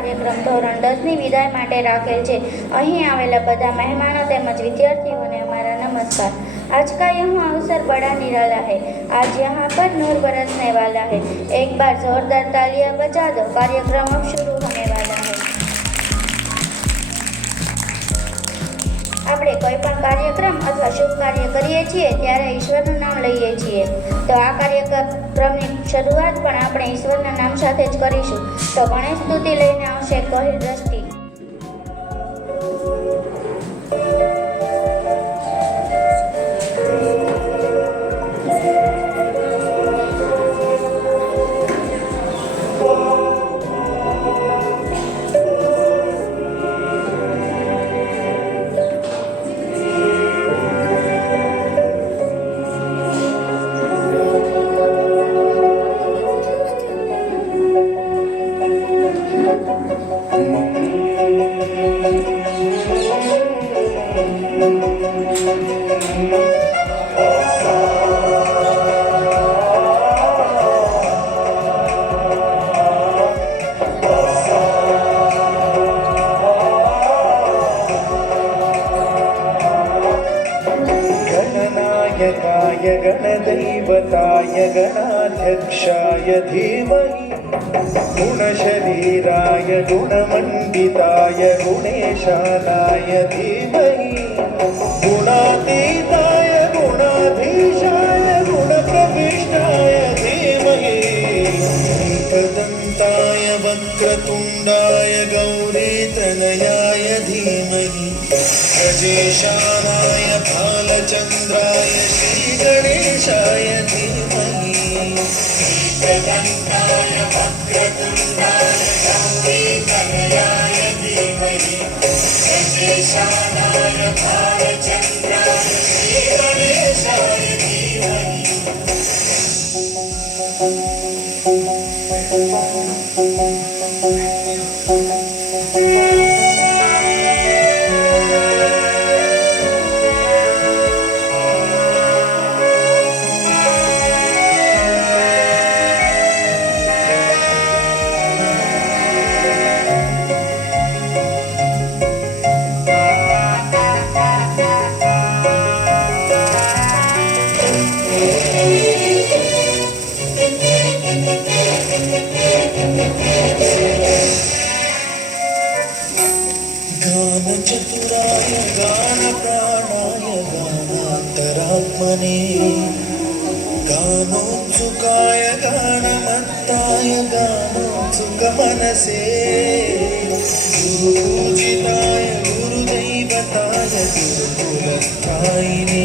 કાર્યક્રમ ધોરણ 10ની વિદાય માટે રાખેલ છે। અહીં આવેલા બધા મહેમાનો તેમજ વિદ્યાર્થીઓને અમારા नमस्कार। आज का यहाँ अवसर बड़ा निराला है। आज यहाँ पर नूर बरसने वाला है। एक बार जोरदार तालियां बजा दो, कार्यक्रम अब शुरू होने वाला है। આપણે કોઈ પણ કાર્યક્રમ અથવા શુભ કાર્ય કરીએ છીએ ત્યારે ઈશ્વરનું નામ લઈએ છીએ। તો આ કાર્યક્રમની શરૂઆત પણ આપણે ઈશ્વરના નામ સાથે જ કરીશું। તો ગણેશ સ્તુતિ લઈને આવશે કોહિલ દ્રષ્ટિ। गणदैवताय गणाध्यक्षाय धीमहि गुणशरीराय गुणमण्डिताय गुणेशानाय धीमहि गुणातीताय गुणाधीशाय गुणप्रविष्टाय धीमहि एकदन्ताय वक्रतुण्डाय गौरीतनयाय धीमहि गजेशानाय भालचन्द्राय श्रीगणेशाय धीमहि एकदन्ताय वक्रतुण्डाय गौरीतनयाय धीमहि गजेशानाय भालचन्द्राय श्रीगणेशाय धीमहि। गानचतुराय गानप्राणाय गानान्तरात्मने गानोत्सुकाय गानमत्ताय गानोत्सुकमनसे गुरुपूजिताय गुरुदैवताय गुरुकुलस्थायिने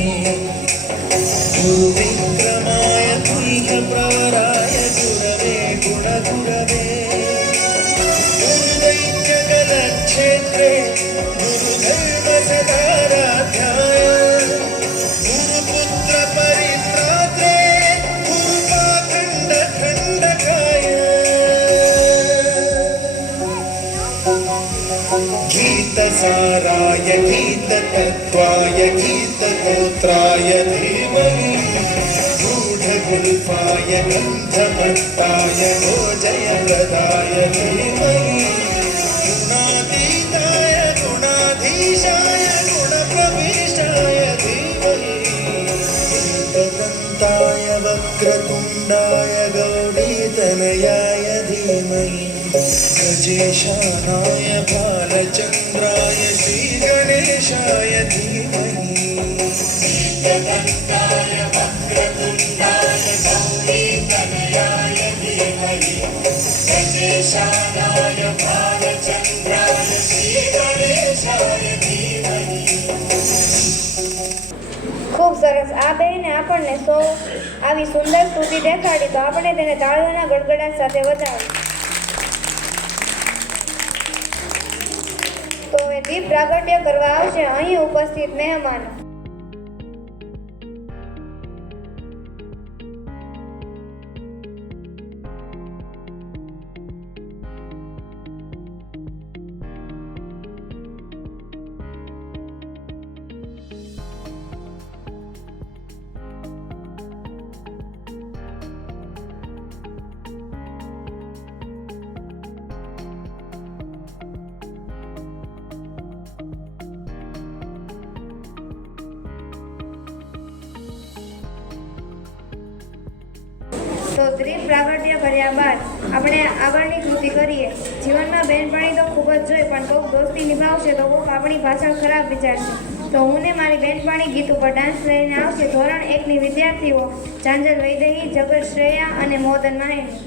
गुरुविक्रमाय गुह्यप्रवराय गुरवे गुणगुरवे गुरुदैत्यगलक्षेत्रे गुरुधर्मसदाराध्याय गुरुपुत्रपरित्रात्रे गुरुपाखण्डखण्डकाय गीतसाराय गीततत्त्वाय गीतगोत्राय धीमहि गूढगुल्फाय गन्धमत्ताय गोजयप्रदाय धीमहि गुणातीताय गुणाधीशाय गुणप्रविष्टाय धीमहि एकदन्ताय वक्रतुण्डाय गौरीतनयाय धीमहि गजेशानाय भालचन्द्राय श्रीगणेशाय धीमहि एकदन्ताय वक्रतुण्डाय गौरीतनयाय धीमहि गजेशानाय भालचन्द्राय श्रीगणेशाय धीमहि। ખૂબ સરસ। આ બહેને આપણને સૌ આવી સુંદર સ્તુતિ દેખાડી, તો આપણે તેને તાળીઓના ગડગડાટ સાથે વધાવી। તો એ દીપ પ્રાગટ્ય કરવા આવશે અહીં ઉપસ્થિત મહેમાનો। તો ત્રીસ પ્રાગટ્ય કર્યા બાદ આપણે આગળની કૃતિ કરીએ. જીવનમાં બહેનપણી તો ખૂબ જ જોઈએ, પણ કોઈક દોસ્તી નિભાવશે તો કોઈક આપણી પાછળ ખરાબ વિચારશે. તો હું ને મારી બહેનપણી ગીત ઉપર ડાન્સ લઈને આવશે. ધોરણ 1 ની વિદ્યાર્થીઓ ચાંચલ વૈદેહી, જગત શ્રેયા અને મોદન નાયની.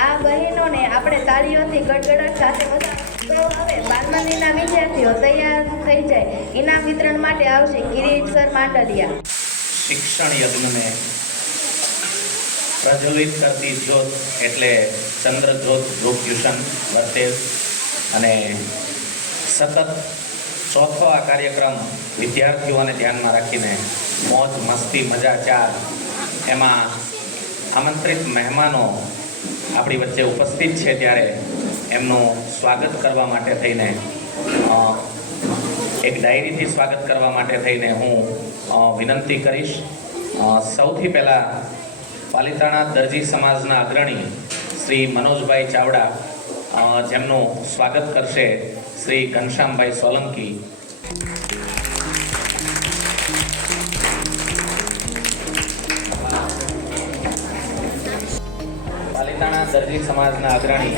આ બહેનોને આપણે તાળીઓથી ગડગડાટ સાથે વધાવીએ. તો હવે 12મા મહિના વિદ્યાર્થીઓ તૈયાર થઈ જાય. ઇનામ વિતરણ માટે આવશે કિરીટ સર માંડલિયા. શિક્ષણ યજ્ઞને પ્રજ્વલિત કરતી જ્યોત એટલે ચંદ્રજ્યોત ગ્રુપ ટ્યુશન વર્તેજ અને સતત ચોથો આ કાર્યક્રમ વિદ્યાર્થીઓને ધ્યાનમાં રાખીને મોજ મસ્તી મજા ચાર એમાં આમંત્રિત મહેમાનો આપણી વચ્ચે ઉપસ્થિત છે ત્યારે એમનું સ્વાગત કરવા માટે થઈને એક ડાયરીથી સ્વાગત કરવા માટે થઈને હું વિનંતી કરીશ. સૌથી પહેલાં પાલિતાણા દરજી સમાજના અગ્રણી શ્રી મનોજભાઈ ચાવડા જેમનું સ્વાગત કરશે શ્રી ઘનશ્યામભાઈ સોલંકી. પાલિતાણા દરજી સમાજના અગ્રણી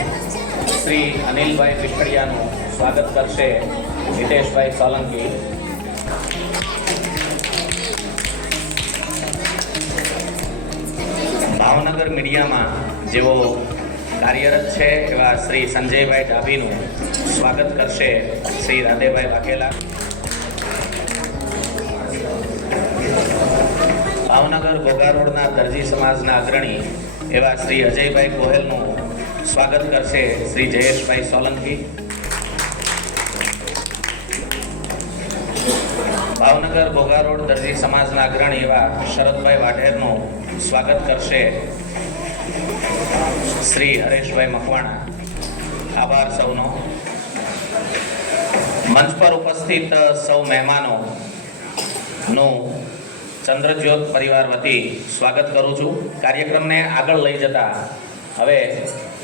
શ્રી અનિલભાઈ વિઠડિયાનું સ્વાગત કરશે હિતેશભાઈ સોલંકી. ભાવનગર મીડિયામાં જેઓ કાર્યરત છે એવા શ્રી સંજયભાઈ ડાભીનું સ્વાગત કરશે શ્રી રાધેભાઈ વાઘેલા. ભાવનગર ઘોઘા રોડના દરજી સમાજના અગ્રણી એવા શ્રી અજયભાઈ ગોહેલનું સ્વાગત કરશે શ્રી જયેશભાઈ સોલંકી. ભાવનગર ઘોઘા રોડ દરજી સમાજના અગ્રણી એવા શરદભાઈ વાઢેરનું સ્વાગત કરશે શ્રી હરેશભાઈ મકવાણા. આભાર સૌનો. મંચ પર ઉપસ્થિત સૌ મહેમાનોનું ચંદ્રજ્યોત પરિવાર વતી સ્વાગત કરું છું. કાર્યક્રમને આગળ લઈ જતા હવે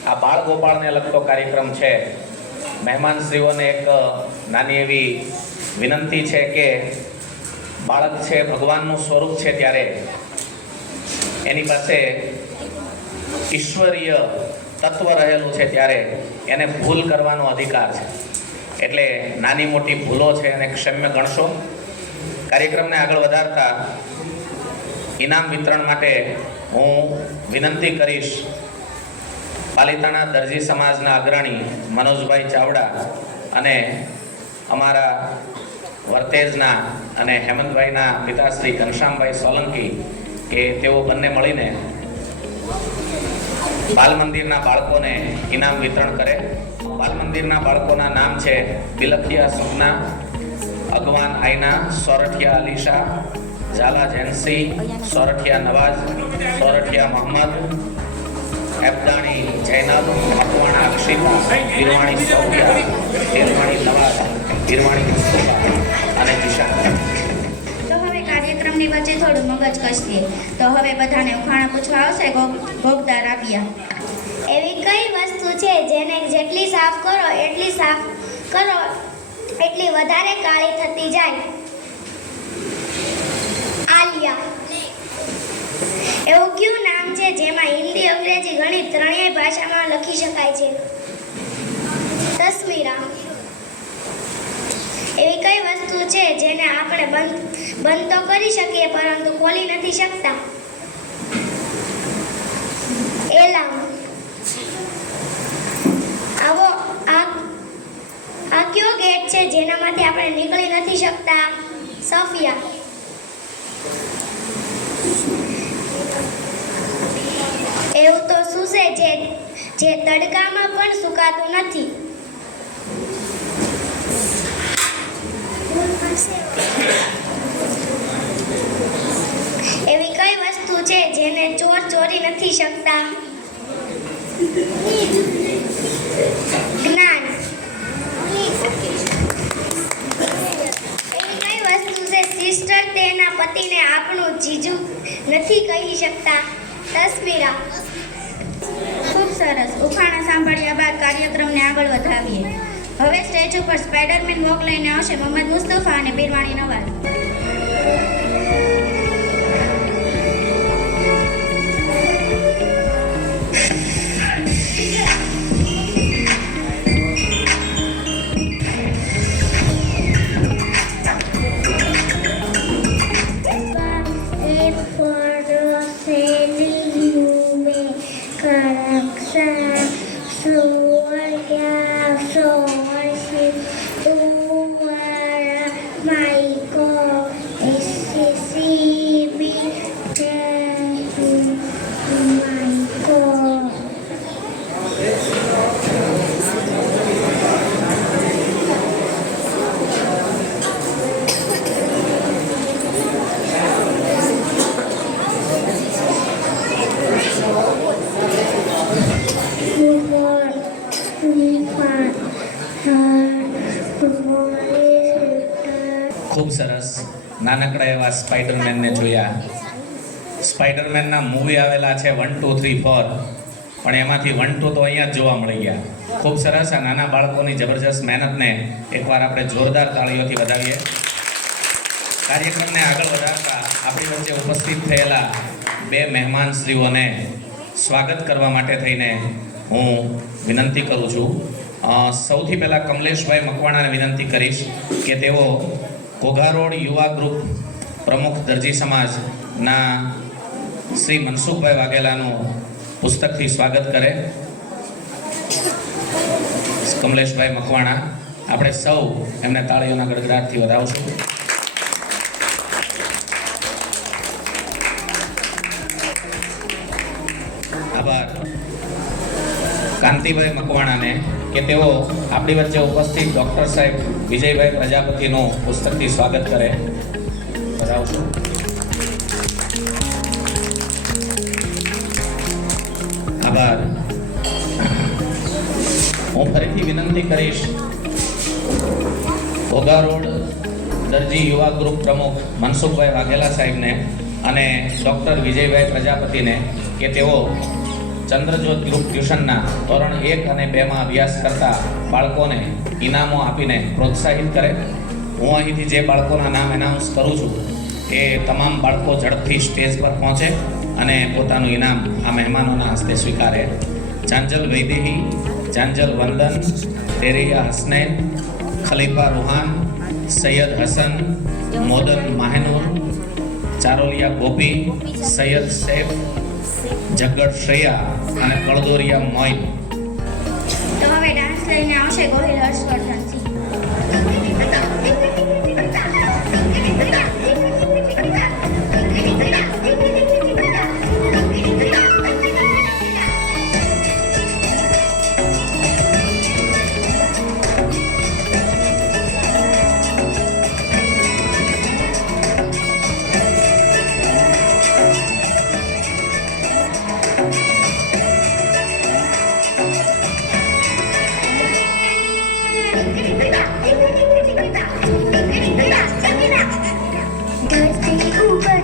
આ બાળ ગોપાળને લગતો કાર્યક્રમ છે. મહેમાનશ્રીઓને એક નાની એવી વિનંતી છે કે બાળક છે ભગવાનનું સ્વરૂપ છે ત્યારે એની પાસે ઈશ્વરીય તત્વ રહેલું છે ત્યારે એને ભૂલ કરવાનો અધિકાર છે. એટલે નાની મોટી ભૂલો છે એને ક્ષમ્ય ગણશો. કાર્યક્રમને આગળ વધારતા ઇનામ વિતરણ માટે હું વિનંતી કરીશ પાલિતાણા દરજી સમાજના અગ્રણી મનોજભાઈ ચાવડા અને અમારા વર્તેજના અને હેમંતભાઈના પિતાશ્રી ઘનશ્યામભાઈ સોલંકી કે તેઓ બંને મળીને બાલ મંદિરના બાળકોને ઇનામ વિતરણ કરે. બાલ મંદિરના બાળકોના નામ છે બિલખિયા સુગના, અગવાન આઈના, સોરઠિયા અલીશા, ઝાલા જેન્સી, સોરઠિયા નવાઝ, સોરઠિયા મોહમ્મદ, એબદાણી જૈનબ, મકવાણા અક્ષિતા, ગિરવાણી સૌફિયા, ગિરવાણી નવાઝ, ગિરવાણી મુસ્તફા અને જીશાન. તો હવે કાર્યક્રમ બંને વચ્ચે થોડું મગજ કસીએ. તો હવે બધાને ઉખાણા પૂછવા આવશે. ગોગદા રાબિયા. એવી કઈ વસ્તુ છે જેને જેટલી સાફ કરો એટલી વધારે કાળી થતી જાય? આલિયા. એવું કયું નામ છે જેમાં હિન્દી, અંગ્રેજી, ગણિત ત્રણેય ભાષામાં લખી શકાય છે? તસમીરા. એવી કઈ વસ્તુ છે જેને આપણે બંધ તો કરી શકીએ પરંતુ ખોલી નથી શકતા? એલાર્મ. આ કયો ગેટ છે જેનામાંથી આપણે નીકળી નથી શકતા? સફિયા. એવું તો શું છે જે તડકામાં પણ સુકાતું નથી? એવી કઈ વસ્તુ છે જેને ચોર ચોરી નથી શકતા? જ્ઞાન. એવી કઈ વસ્તુ છે સિસ્ટર તેના પતિને આપણું જીજુ નથી કહી શકતા? તસમીરા. ખૂબ સરસ. ઉખાણા સાંભળ્યા બાદ કાર્યક્રમને આગળ વધાવીએ. હવે સ્ટેજ ઉપર સ્પાઈડરમેન વોક લઈને આવશે મોહમ્મદ મુસ્તફા અને પીરવાણી નવાઝ. ખૂબ સરસ. નાનકડા એવા સ્પાઈડરમેનને જોયા. સ્પાઈડરમેનના મૂવી આવેલા છે 1, 2, 3, 4, પણ એમાંથી 1, 2 તો અહીંયા જ જોવા મળી ગયા. ખૂબ સરસ. આ નાના બાળકોની જબરજસ્ત મહેનતને એકવાર આપણે જોરદાર તાળીઓથી વધાવીએ. કાર્યક્રમને આગળ વધારતા આપણી વચ્ચે ઉપસ્થિત થયેલા 2 મહેમાન શ્રીઓને સ્વાગત કરવા માટે થઈને હું વિનંતી કરું છું. સૌથી પહેલાં કમલેશભાઈ મકવાણાને વિનંતી કરીશ કે તેઓ ઘોઘારોડ યુવા ગ્રુપ પ્રમુખ દરજી સમાજના શ્રી મનસુખભાઈ વાઘેલાનું પુસ્તકથી સ્વાગત કરે. કમલેશભાઈ મકવાણા, આપણે સૌ એમને તાળીઓના ગડગડાટથી વધાવશું. આભાર. કાંતિભાઈ મકવાણાને કે તેઓ આપણી વચ્ચે ઉપસ્થિત ડૉક્ટર સાહેબ વિજયભાઈ પ્રજાપતિનું પુસ્તકથી સ્વાગત કરે. બરાબર. આભાર. હું ફરીથી વિનંતી કરીશ ઘોઘારોડ દરજી યુવા ગ્રુપ પ્રમુખ મનસુખભાઈ વાઘેલા સાહેબને અને ડૉક્ટર વિજયભાઈ પ્રજાપતિને કે તેઓ ચંદ્રજ્યોત ગ્રુપ ટ્યુશનના ધોરણ 1 અને 2માં અભ્યાસ કરતા બાળકોને ઇનામો આપીને પ્રોત્સાહિત કરે. હું અહીંથી જે બાળકોના નામ એનાઉન્સ કરું છું એ તમામ બાળકો ઝડપથી સ્ટેજ પર પહોંચે અને પોતાનું ઇનામ આ મહેમાનોના હસ્તે સ્વીકારે. ચાંચલ વૈદેહી, ચાંચલ વંદન, તેરિયા હસનૈન, ખલીફા રૂહાન, સૈયદ હસન, મોદન માહેનૂર, ચારોલિયા ગોપી, સૈયદ સૈફ, જગડ શ્રેયા અને કળદોરિયા મોઇન. તો હવે ડાન્સ લઈને આવશે ગોહિલ હર્ષવર્ધનસિંહ. धरती ऊपर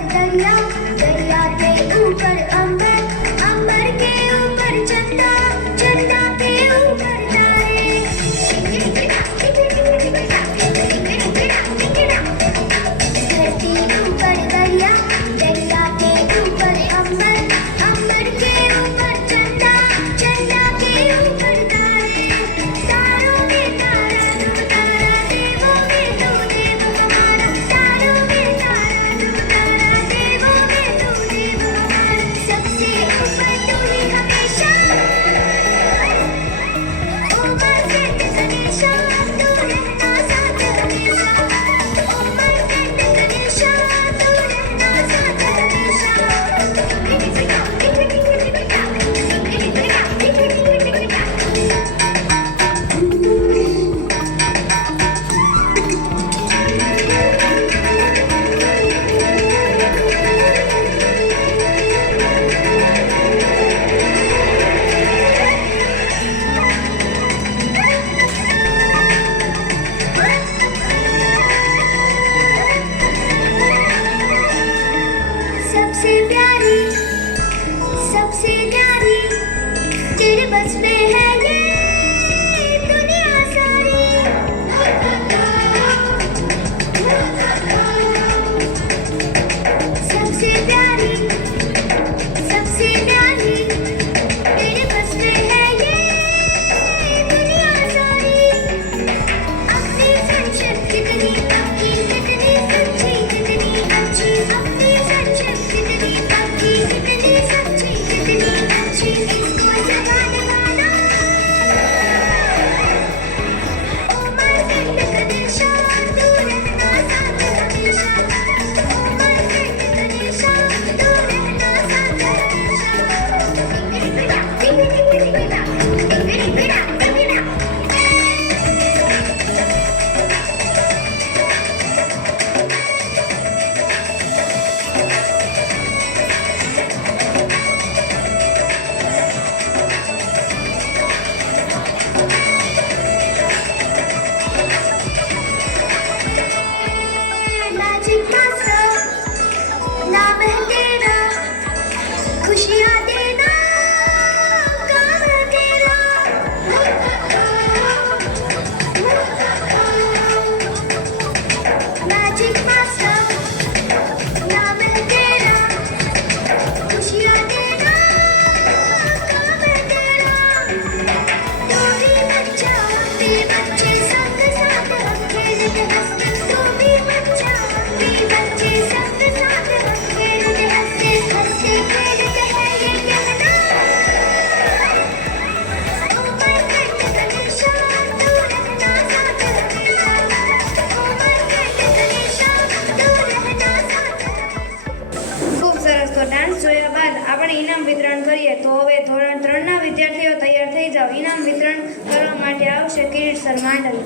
આવશે કિરીટ સર માંડલ.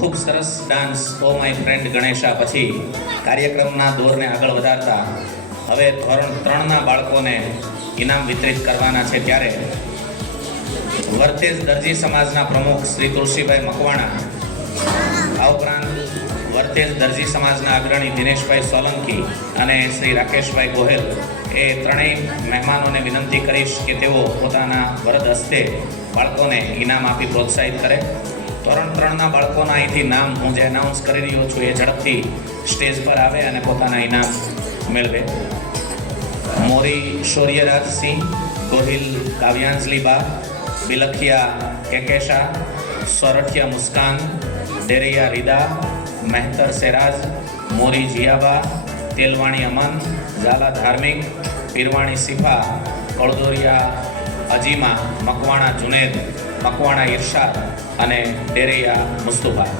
ખૂબ સરસ dance oh my friend Ganesha પછી કાર્યક્રમના દોરને આગળ વધારતા હવે ધોરણ 3ના બાળકોને ઇનામ વિતરિત કરવાના છે. ત્યારે વર્તેજ દરજી સમાજના પ્રમુખ શ્રી તુલસીભાઈ મકવાણા, આ ઉપરાંત વર્તેજ દરજી સમાજના અગ્રણી દિનેશભાઈ સોલંકી અને શ્રી રાકેશભાઈ ગોહેલ એ ત્રણેય મહેમાનોને વિનંતી કરીશ કે તેઓ પોતાના વરદ હસ્તે બાળકોને ઇનામ આપી પ્રોત્સાહિત કરે. ધોરણ 3ના બાળકોના અહીંથી નામ હું જે એનાઉન્સ કરી રહ્યો છું એ ઝડપથી સ્ટેજ પર આવે અને પોતાના ઇનામ મેળવે. મોરી શૌર્યરાજસિંહ, ગોહિલ કાવ્યાંજલિબા, બિલખિયા કેકેશા, સોરઠિયા મુસ્કાન, ડેરૈયા રીદા, મહેતર સેરાજ, મોરી જીયાબા, તેલવાણી અમન, ઝાલા ધાર્મિક, પીરવાણી સિફા, કળદોરિયા અજીમા, મકવાણા જુનેદ, મકવાણા ઇરશાદ અને ડેરૈયા મુસ્તુફા.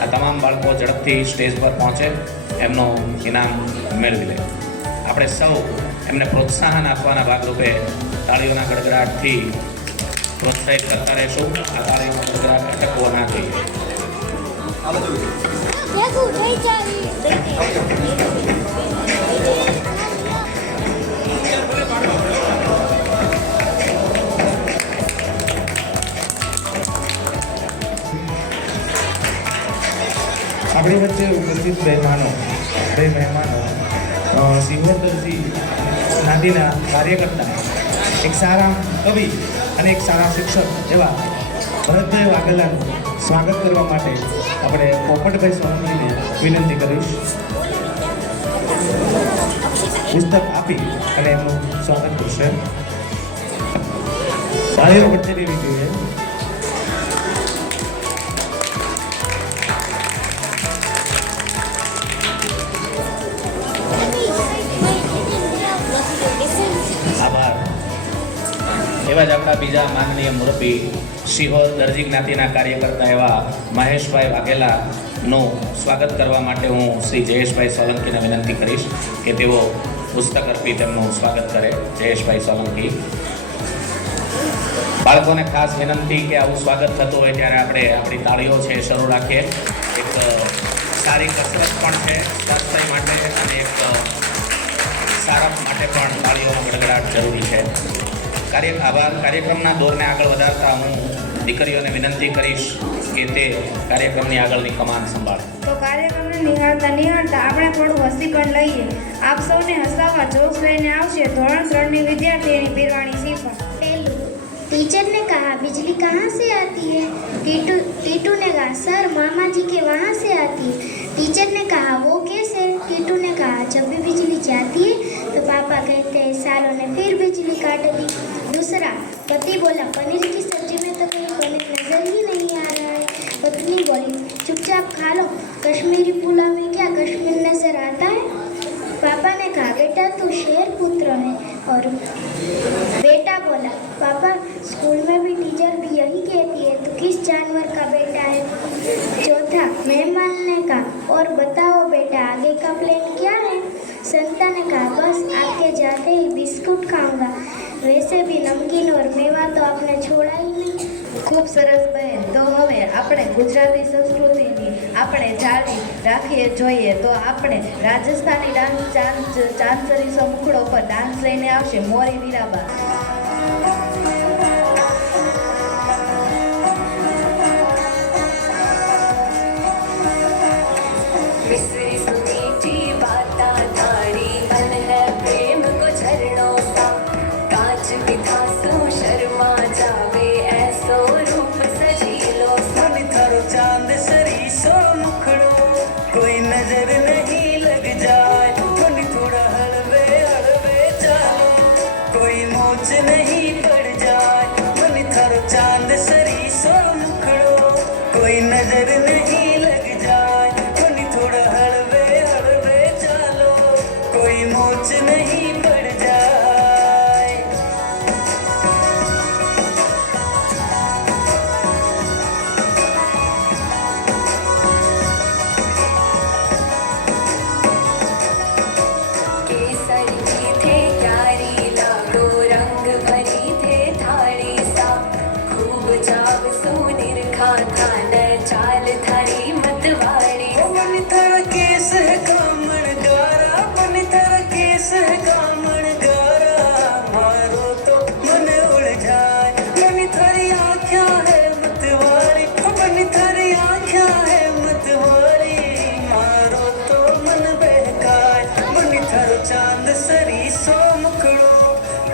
આ તમામ બાળકો ઝડપથી સ્ટેજ પર પહોંચે, એમનું ઇનામ મેળવી લે. આપણે સૌ એમને પ્રોત્સાહન આપવાના ભાગરૂપે તાળીઓના ગડગડાટથી પ્રોત્સાહિત કરતા રહેશું. આ તાળીઓના ગડગડાટ અટકવો ના જોઈએ. આપણી વચ્ચે ઉપસ્થિત બે મહેમાનો સિંહોદરજી નાદીના કાર્યકર્તા, એક સારા કવિ અને એક સારા શિક્ષક એવા ભરતભાઈ વાઘેલાનું સ્વાગત કરવા માટે આપણે પોપટભાઈ સોલંકીને વિનંતી કરીશ. પુસ્તક આપી અને એમનું સ્વાગત કરશે. તાળીઓ વચ્ચે લેવી જોઈએ. આભાર. એવા જ આપણા બીજા માનનીય મુરબ્બી સિહોર દરજી જ્ઞાતિના કાર્યકર્તા એવા મહેશભાઈ વાઘેલાનું સ્વાગત કરવા માટે હું શ્રી જયેશભાઈ સોલંકીને વિનંતી કરીશ કે તેઓ પુસ્તક અર્પી તેમનું સ્વાગત કરે. જયેશભાઈ સોલંકી. બાળકોને ખાસ વિનંતી કે આવું સ્વાગત થતું હોય ત્યારે આપણે આપણી તાળીઓ છે શરૂ રાખીએ. એક સારી કસરત પણ છે સ્વાસ્થ્ય માટે અને એક સારપ માટે પણ તાળીઓનો ગડગડાટ જરૂરી છે. કાર્યક્રમના દોરને આગળ વધારતા હું દીકરીઓને વિનંતી કરીશ કે તે કાર્યક્રમની આગળની કમાન સંભાળે. તો કાર્યક્રમને નિહાળતા આપણે થોડું હસીકણ લઈએ. આપ સૌને હસાવવા જોશ લઈને આવશે ધોરણ 3ની વિદ્યાર્થીની પીરવાણી સિફા. टीचर ने कहा बिजली कहाँ से आती है? टीटू ने कहा सर मामा जी के वहाँ से आती है। टीचर ने कहा वो कैसे? टीटू ने कहा जब भी बिजली जाती है तो पापा कहते हैं सालों ने फिर बिजली काट दी। दूसरा, पति बोला पनीर की सब्जी में तो कहीं पनीर नजर ही नहीं आ रहा है। पत्नी बोली चुपचाप खा लो, कश्मीरी पुलाव में क्या कश्मीर नजर आता है? पापा ने कहा बेटा तू शेर पुत्र है। और बेटा बोला पापा स्कूल में भी टीचर भी यही कहती है तो किस जानवर का बेटा है? चौथा, मेहमान ने कहा और बताओ बेटा आगे का प्लान क्या है? संता ने कहा बस आपके जाते ही बिस्कुट खाऊंगा, वैसे भी नमकीन और मेवा तो आपने छोड़ा ही नहीं। ખૂબ સરસ બહેન. તો હવે આપણે ગુજરાતી સંસ્કૃતિની આપણે જાળવી રાખીએ જોઈએ તો આપણે રાજસ્થાની ડાન્સ ચાંચરી મુખડો પર ડાન્સ લઈને આવશે મોરી વીરાબા. मिसरी सुनी की बाता थारी मन है प्रेम को झरणों सा कांच बिथा सो शर्मा जावे ऐसो रूप सजीलो मन थारो चांद सरी सो मुखड़ो कोई नजर नहीं लग जाए थोड़ी थोड़ा हलवे हलवे चालो कोई मोच नहीं पड़ जाए थोड़ी थारो चांद सरी सो मुखड़ो कोई नजर नहीं लग जाए थोड़ी थोड़ा हलवे हलवे चालो कोई मोच नहीं पड़ जाए. केसरी थे प्यारी लाडो रंग भरी है कामणगारा बन थारा केस है कामणगारा मारो तो मन उड़ जाए बन थारी आँखियाँ है मतवारी बन थारी आँखियाँ है मतवारी मारो तो मन बहकाए बन थारो चांद सरी सो मुखड़ो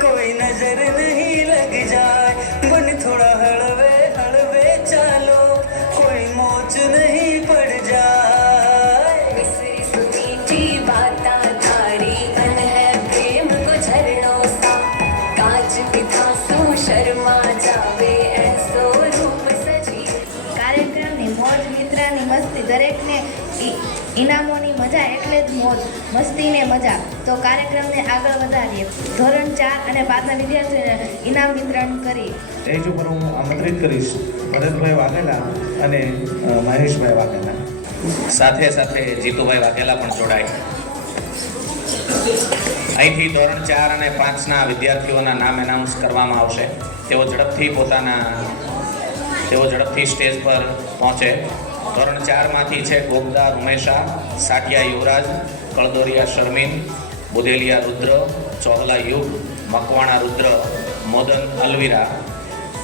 कोई नजर नहीं लग जाए बन थोड़ा हलवे हलवे चालो कोई मोच नहीं पड़ जाए मिसरी सुनीची बाता थारी मन है प्रेम को झरणों सा कांच पितासु शर्मा जावे ऐसो रूप सजी કાર્યક્રમની મોજ મિત્રાની મસ્તી દરેકને ઇનામોની મજા એટલે જ મોજ મસ્તીને મજા. તો કાર્યક્રમને આગળ વધારીએ. ધોરણ 4 અને 5ના વિદ્યાર્થીઓને ઇનામ વિતરણ કરી. સ્ટેજ ઉપર હું આમંત્રિત કરીશ ભરતભાઈ વાઘેલા અને મહેશભાઈ વાઘેલા. સાથે સાથે જીતુભાઈ વાઘેલા પણ જોડાય. અહીંથી ધોરણ 4 અને 5ના વિદ્યાર્થીઓના નામ એનાઉન્સ કરવામાં આવશે. તેઓ ઝડપથી સ્ટેજ પર પહોંચે. ધોરણ 4માંથી છે ગોગદા ઉમેશા, સાટિયા યુવરાજ, કળદોરિયા શર્મિન, બુધેલિયા રુદ્ર, ચોહલા યુગ, મકવાણા રુદ્ર, મોદન અલવીરા,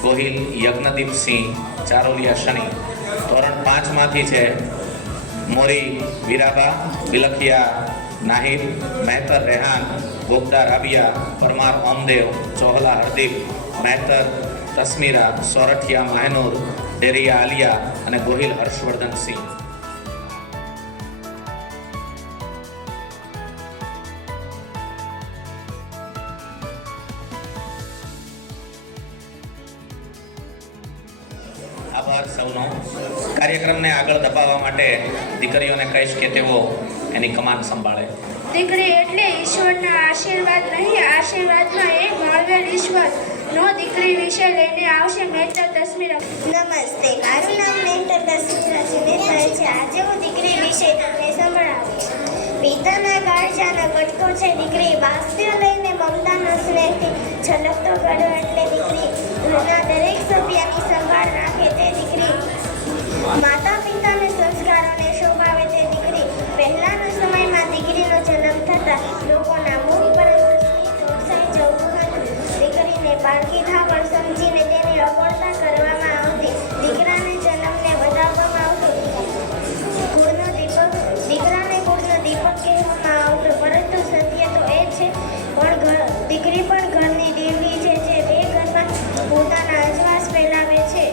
ગોહિલ યજ્ઞદીપસિંહ, ચારોલિયા શનિ. ધોરણ 5માંથી છે મોરી વીરાબા, બિલખિયા નાહિદ, મહેતર રેહાન, ગોગદા રાબિયા, પરમાર ઓમદેવ, ચોહલા હરદીપ, મહેતર તસ્મીરા, સોરઠિયા મહેનૂર, ડેરિયા આલિયા અને ગોહિલ હર્ષવર્ધનસિંહ. આભાર સૌનો. કાર્યક્રમને આગળ ધપાવવા માટે દીકરીઓને કહીશ કે તેઓ એની કમાન સંભાળે. દીકરી એટલે ઈશ્વરના આશીર્વાદ નહીં, આશીર્વાદમાં એક મળવેલ ઈશ્વર નો દીકરી વિશે લઈને આવશે મહેતર તસ્મીર. નમસ્તે, મારું નામ મેન્ટર તસ્મીરા જુનેદ છે. આજે હું દીકરી વિશે તમને સંભળાવીશ. પિતાના કાળજાનો કટકો છે દીકરી, વાત્સલ્ય લઈને મમતાના સ્નેહથી છલકતો ગળો એટલે દીકરી, ઘરના દરેક સભ્યની સંભાળ રાખે તે દીકરી, માતા પિતાને સંસ્કારોને શોભાવે તે દીકરી. પહેલાના સમયમાં દીકરીનો જન્મ થતાં લોકોના મુખ પર સ્મિત વરસાઈ જવું હતું. દીકરીને પારકી ધાવણ સમજીને તેની અપોળતા કરવામાં આવતી. દીકરાને જન્મને વધાવવામાં આવતો. દીકરાને કુળનો દીપક કહેવામાં આવતો. પરંતુ સત્ય તો એ છે દીકરી પણ ઘરની દેવી છે, જે બે ઘરમાં પોતાના અજવાસ ફેલાવે છે.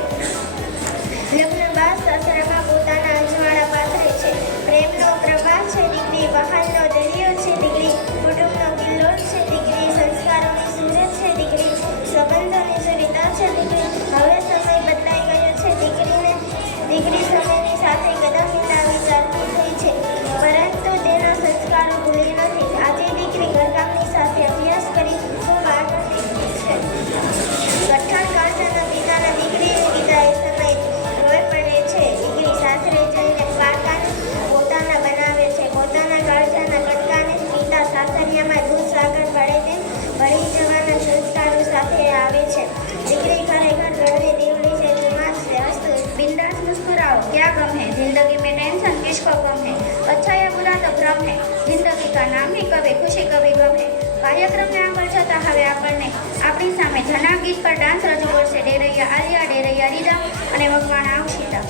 લગ્ન બાદ સસરામાં પોતાના અજવાળા પાથરે છે. પ્રેમનો પ્રવાહ છે દીકરી, વહાલનો દરિયો છે દીકરી, કુટુંબનો કિલ્લો છે દીકરી, સંસ્કારોની સુરત છે દીકરી, સંબંધોની સરિતા છે દીકરી. હવે સમય બદલાઈ ગયો છે દીકરી સમયની સાથે કદમ મિલાવી ચાલતી થઈ છે, પરંતુ તેના સંસ્કારો ભૂલી નથી. આજે દીકરી ઘરકામની સાથે અભ્યાસ કરી ખૂબ આનંદિત છે. કઠણ કાળજાના પિતાના દીકરીની વિદાય સમયે રોઈ પડે છે. દીકરી સાસરે જઈને પારકાને પોતાના બનાવે છે. પોતાના કાળજાના કટકાને પિતા સાસરિયામાં દૂધ સાગર પડે તેમ ભળી જવાના સંસ્કારો સાથે આવે છે. દીકરી ખરેખર ઘરની દેવડી છે, बिंदास मुस्कुराओ, क्या गम है जिंदगी में, टेंशन किसको गम है, अच्छा या बुरा तो भ्रम है, जिंदगी का नाम ही कभी खुशी कभी गम है. કાર્યક્રમને આગળ જતા હવે આપણને આપણી સામે ધના ગીત પર ડાન્સ રજૂ કરશે ડેરૈયા આલિયા, ડેરૈયા રીદા અને મકવાણા અક્ષિતા.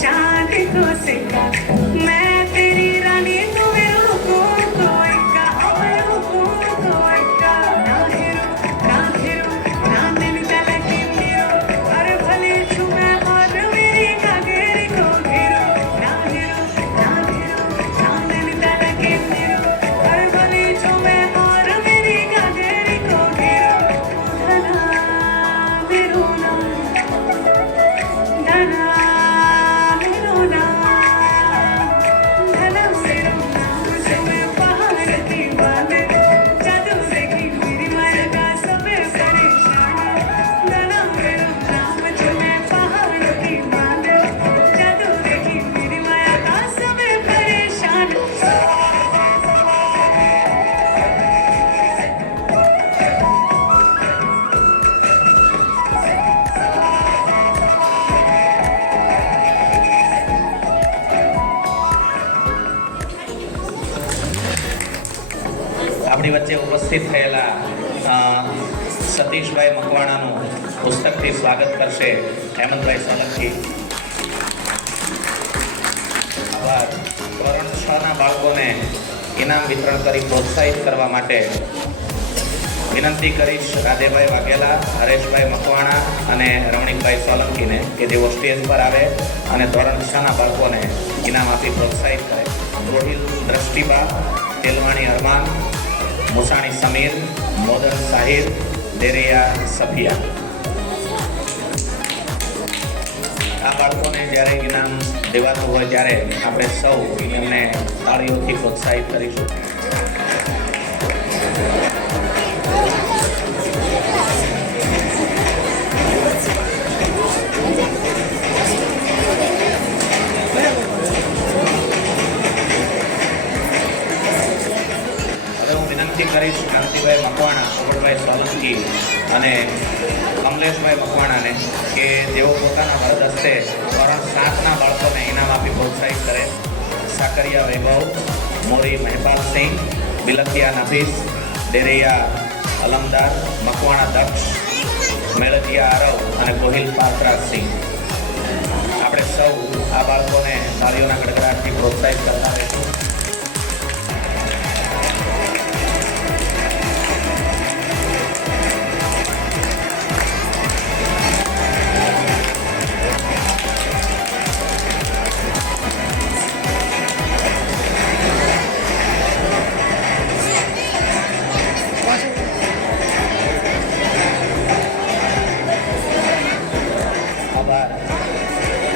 चांद को सिका मैं तेरी रानी तुम्हें આપણી વચ્ચે ઉપસ્થિત થયેલા સતીશભાઈ મકવાણાનું પુસ્તકથી સ્વાગત કરશે હેમંતભાઈ સોલંકી. આભાર. ધોરણ 6ના બાળકોને ઇનામ વિતરણ કરી પ્રોત્સાહિત કરવા માટે વિનંતી કરીશ રાધેભાઈ વાઘેલા, હરેશભાઈ મકવાણા અને રમણીકભાઈ સોલંકીને કે જેઓ સ્ટેજ પર આવે અને ધોરણ 6ના બાળકોને ઇનામ આપી પ્રોત્સાહિત કરે. રોહિલ દ્રષ્ટિબા, તેલવાણી અરમાન, મુસાણી સમીર, મોદન સાહિર, દેરિયા સફિયા. આ બાળકોને જ્યારે ઇનામ દેવાતું હોય ત્યારે આપણે સૌ એમને તાળીઓથી પ્રોત્સાહિત કરીશું. હવે હું વિનંતી કરીશ કાંતિભાઈ મકવાણા, પોપટભાઈ સોલંકી અને કમલેશભાઈ મકવાણાને કે જેઓ પોતાના વરદ હસ્તે ધોરણ 7ના બાળકોને ઇનામ આપી પ્રોત્સાહિત કરે. સાકરિયા વૈભવ, મોરી મહેપાલસિંહ, બિલખિયા નફીસ, ડેરૈયા અલમદાર, મકવાણા દક્ષ, મેળતિયા આરવ અને ગોહિલ પાત્રાસિંહ. આપણે સૌ આ બાળકોને તાળીઓના ગડગડાટથી પ્રોત્સાહિત કરતા રહીશું.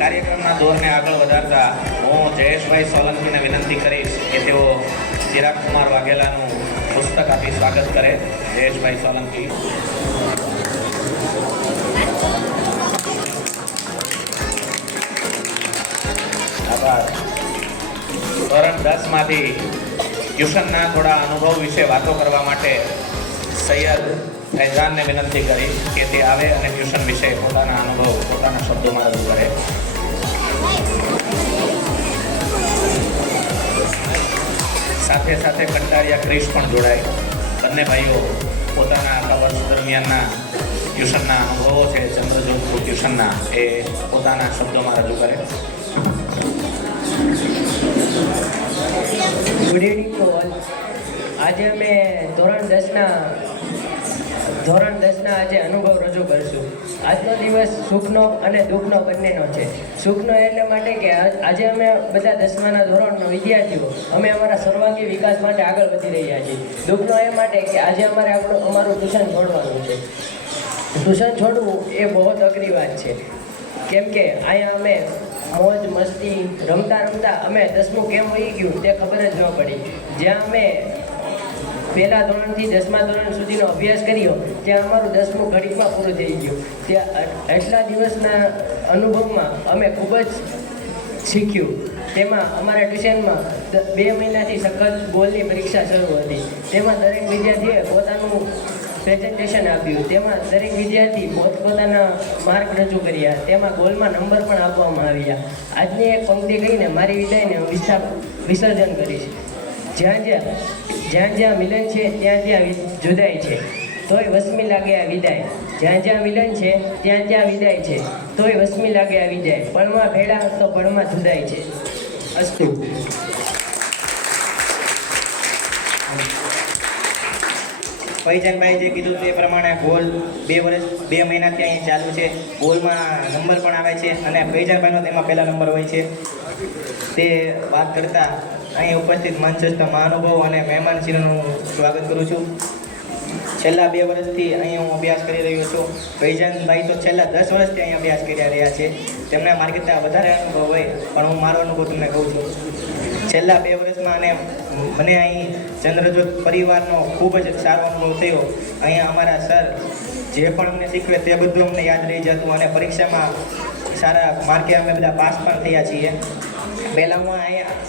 કાર્યક્રમના દોરને આગળ વધારતા હું જયેશભાઈ સોલંકીને વિનંતી કરીશ કે તેઓ ચિરાગ કુમાર વાઘેલાનું પુસ્તક આપી સ્વાગત કરે. જયેશભાઈ સોલંકી. આભાર. ધોરણ 10માંથી ટ્યુશનના થોડા અનુભવ વિશે વાતો કરવા માટે સૈયદ ફૈઝાનને વિનંતી કરી કે તે આવે અને ટ્યુશન વિશે પોતાના અનુભવ પોતાના શબ્દોમાં રજૂ કરે. સાથે સાથે કંટાળિયા ક્રિશ પણ જોડાય. બંને ભાઈઓ પોતાના આખા વર્ષ દરમિયાનના ટ્યુશનના અનુભવો છે ચંદ્રજોતપુર ટ્યુશનના એ પોતાના શબ્દોમાં રજૂ કરે. Good evening to all. આજે અમે ધોરણ 10ના આજે અનુભવ રજૂ કરીશું. આજનો દિવસ સુખનો અને દુઃખનો બંનેનો છે. સુખનો એટલે માટે કે આજે અમે બધા 10માના ધોરણના વિદ્યાર્થીઓ અમે અમારા સર્વાંગી વિકાસ માટે આગળ વધી રહ્યા છીએ. દુઃખનો એ માટે કે આજે અમારે અમારું ટ્યુશન છોડવાનું છે. ટ્યુશન છોડવું એ બહુ અઘરી વાત છે, કેમ કે અહીંયા અમે મોજ મસ્તી રમતા અમે 10મું કેમ વહી ગયું તે ખબર જ ન પડી. જ્યાં અમે પહેલા ધોરણથી 10મા ધોરણ સુધીનો અભ્યાસ કર્યો ત્યાં અમારું 10મું ઘડીકમાં પૂરું થઈ ગયું. ત્યાં એટલા દિવસના અનુભવમાં અમે ખૂબ જ શીખ્યું. તેમાં અમારા ટ્યુશનમાં 2 મહિનાથી સખત બોલની પરીક્ષા શરૂ હતી. તેમાં દરેક વિદ્યાર્થીએ પોતાનું પ્રેઝન્ટેશન આપ્યું. તેમાં દરેક વિદ્યાર્થી પોતપોતાના માર્ક રજૂ કર્યા. તેમાં ગોલમાં નંબર પણ આપવામાં આવ્યા. આજની એક પંક્તિ કહીને મારી વિદાયને વિસર્જન કરીશ. જ્યાં મિલન છે ત્યાં જુદાઈ છે, તોય વસમી લાગે આ વિદાય. જ્યાં મિલન છે ત્યાં વિદાય છે, તોય વસમી લાગે આ વિદાય. પળમાં ભેળા તો પળમાં જુદાઈ છે. અસ્તુ. ફૈઝાનભાઈ જે કીધું તે પ્રમાણે ગોલ 2 મહિનાથી અહીં ચાલુ છે. ગોલમાં નંબર પણ આવે છે અને ફૈઝાનભાઈનો તેમાં પહેલા નંબર હોય છે. તે વાત કરતાં અહીં ઉપસ્થિત મંચસ્થ મહાનુભાવ અને મહેમાનશ્રીનું સ્વાગત કરું છું. છેલ્લા 2 વર્ષથી અહીં હું અભ્યાસ કરી રહ્યો છું. ફૈઝાનભાઈ તો છેલ્લા 10 વર્ષથી અહીં અભ્યાસ કરી રહ્યા છે. તેમના મારી કરતાં વધારે અનુભવ હોય પણ હું મારો અનુભવ તમને કહું છું. છેલ્લા 2 વર્ષમાં મને અહીં ચંદ્રજોત પરિવારનો ખૂબ જ સારો અનુભવ થયો. અહીંયા અમારા સર જે પણ અમને શીખવે તે બધું અમને યાદ રહી જતું અને પરીક્ષામાં સારા માર્કે અમે બધા પાસ પણ થયા છીએ. પહેલાં હું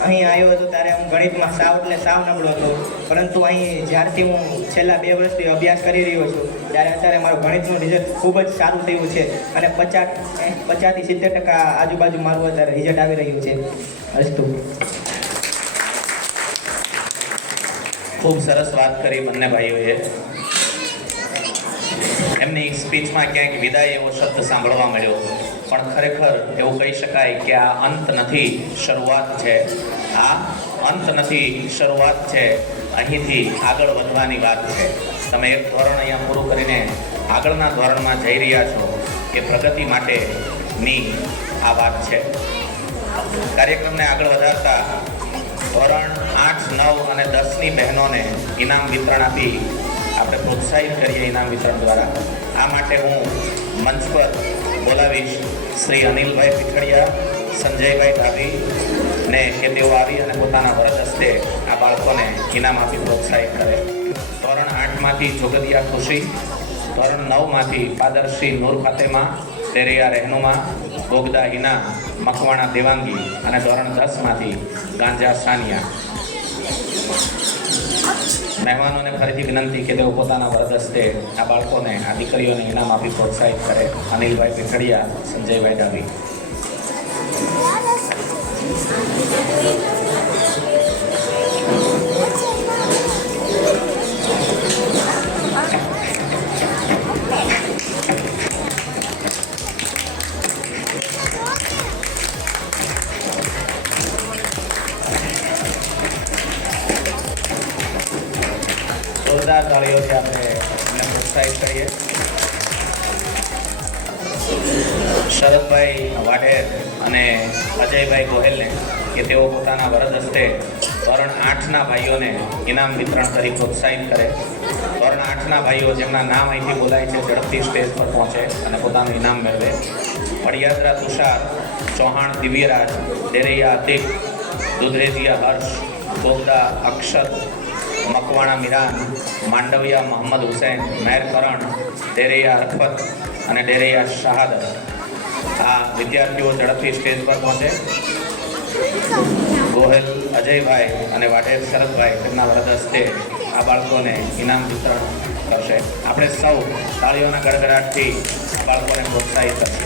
અહીં આવ્યો હતો ત્યારે હું ગણિતમાં સાવ નબળો હતો, પરંતુ અહીં જ્યારથી હું છેલ્લા 2 વર્ષથી અભ્યાસ કરી રહ્યો છું ત્યારે અત્યારે મારું ગણિતનું રિઝલ્ટ ખૂબ જ સારું થયું છે અને 50થી 70% આજુબાજુ મારું અત્યારે રિઝલ્ટ આવી રહ્યું છે. અસ્તુ. ખૂબ સરસ વાત કરી બંને ભાઈઓએ. એમની સ્પીચમાં ક્યાંક વિદાય એવો શબ્દ સાંભળવા મળ્યો, પણ ખરેખર એવું કહી શકાય કે આ અંત નથી, શરૂઆત છે. આ અંત નથી, શરૂઆત છે. અહીંથી આગળ વધવાની વાત છે. તમે એક ધોરણ અહીંયા પૂરું કરીને આગળના ધોરણમાં જઈ રહ્યા છો કે પ્રગતિ માટેની આ વાત છે. કાર્યક્રમને આગળ વધારતા ધોરણ 8, 9 અને 10ની બહેનોને ઇનામ વિતરણ આપી આપણે પ્રોત્સાહિત કરીએ ઇનામ વિતરણ દ્વારા. આ માટે હું મંચ પર બોલાવીશ શ્રી અનિલભાઈ પીઠડિયા, સંજયભાઈ ડાભી ને કે તેઓ આવી અને પોતાના વરદ હસ્તે આ બાળકોને ઇનામ આપી પ્રોત્સાહિત કરે. ધોરણ 8માંથી જોગદિયા ખુશી, ધોરણ 9માંથી પાદરશ્રી નૂર ફાતેમા, તેરિયા રહેનુમા, બોગદા હિના, મકવાણા દેવાંગી અને ધોરણ 10માંથી ગાંજા સાનિયા. મહેમાનોને ફરીથી વિનંતી કે તેઓ પોતાના વરદ હસ્તે આ બાળકોને, આ દીકરીઓને ઇનામ આપી પ્રોત્સાહિત કરે. અનિલભાઈ પીઠડિયા, સંજયભાઈ ડાભી. જોરદાર તાળીઓથી આપણે એમને પ્રોત્સાહિત કરીએ. શરદભાઈ વાઢેર અને અજયભાઈ ગોહેલને કે તેઓ પોતાના વરદ હસ્તે ધોરણ 8ના ભાઈઓને ઇનામ વિતરણ કરી પ્રોત્સાહિત કરે. ધોરણ 8ના ભાઈઓ જેમના નામ અહીંથી બોલાય છે ઝડપથી સ્ટેજ પર પહોંચે અને પોતાનું ઇનામ મેળવે. પડિયાદરા તુષાર, ચૌહાણ દિવ્યરાજ, દેરૈયા અતિક, દુધરેજિયા હર્ષ, બોગદા અક્ષત, મકવાણા મિરાન, માંડવિયા મોહમ્મદ હુસૈન, મહેર કરણ, ડેરૈયા રફત અને ડેરૈયા શહાદત. આ વિદ્યાર્થીઓ ઝડપથી સ્ટેજ પર પહોંચે. ગોહેલ અજયભાઈ અને વાઢેર શરદભાઈ તેમના વરદ હસ્તે આ બાળકોને ઇનામ વિતરણ કરશે. આપણે સૌ તાળીઓના ગડગડાટથી આ બાળકોને પ્રોત્સાહિત કરશે.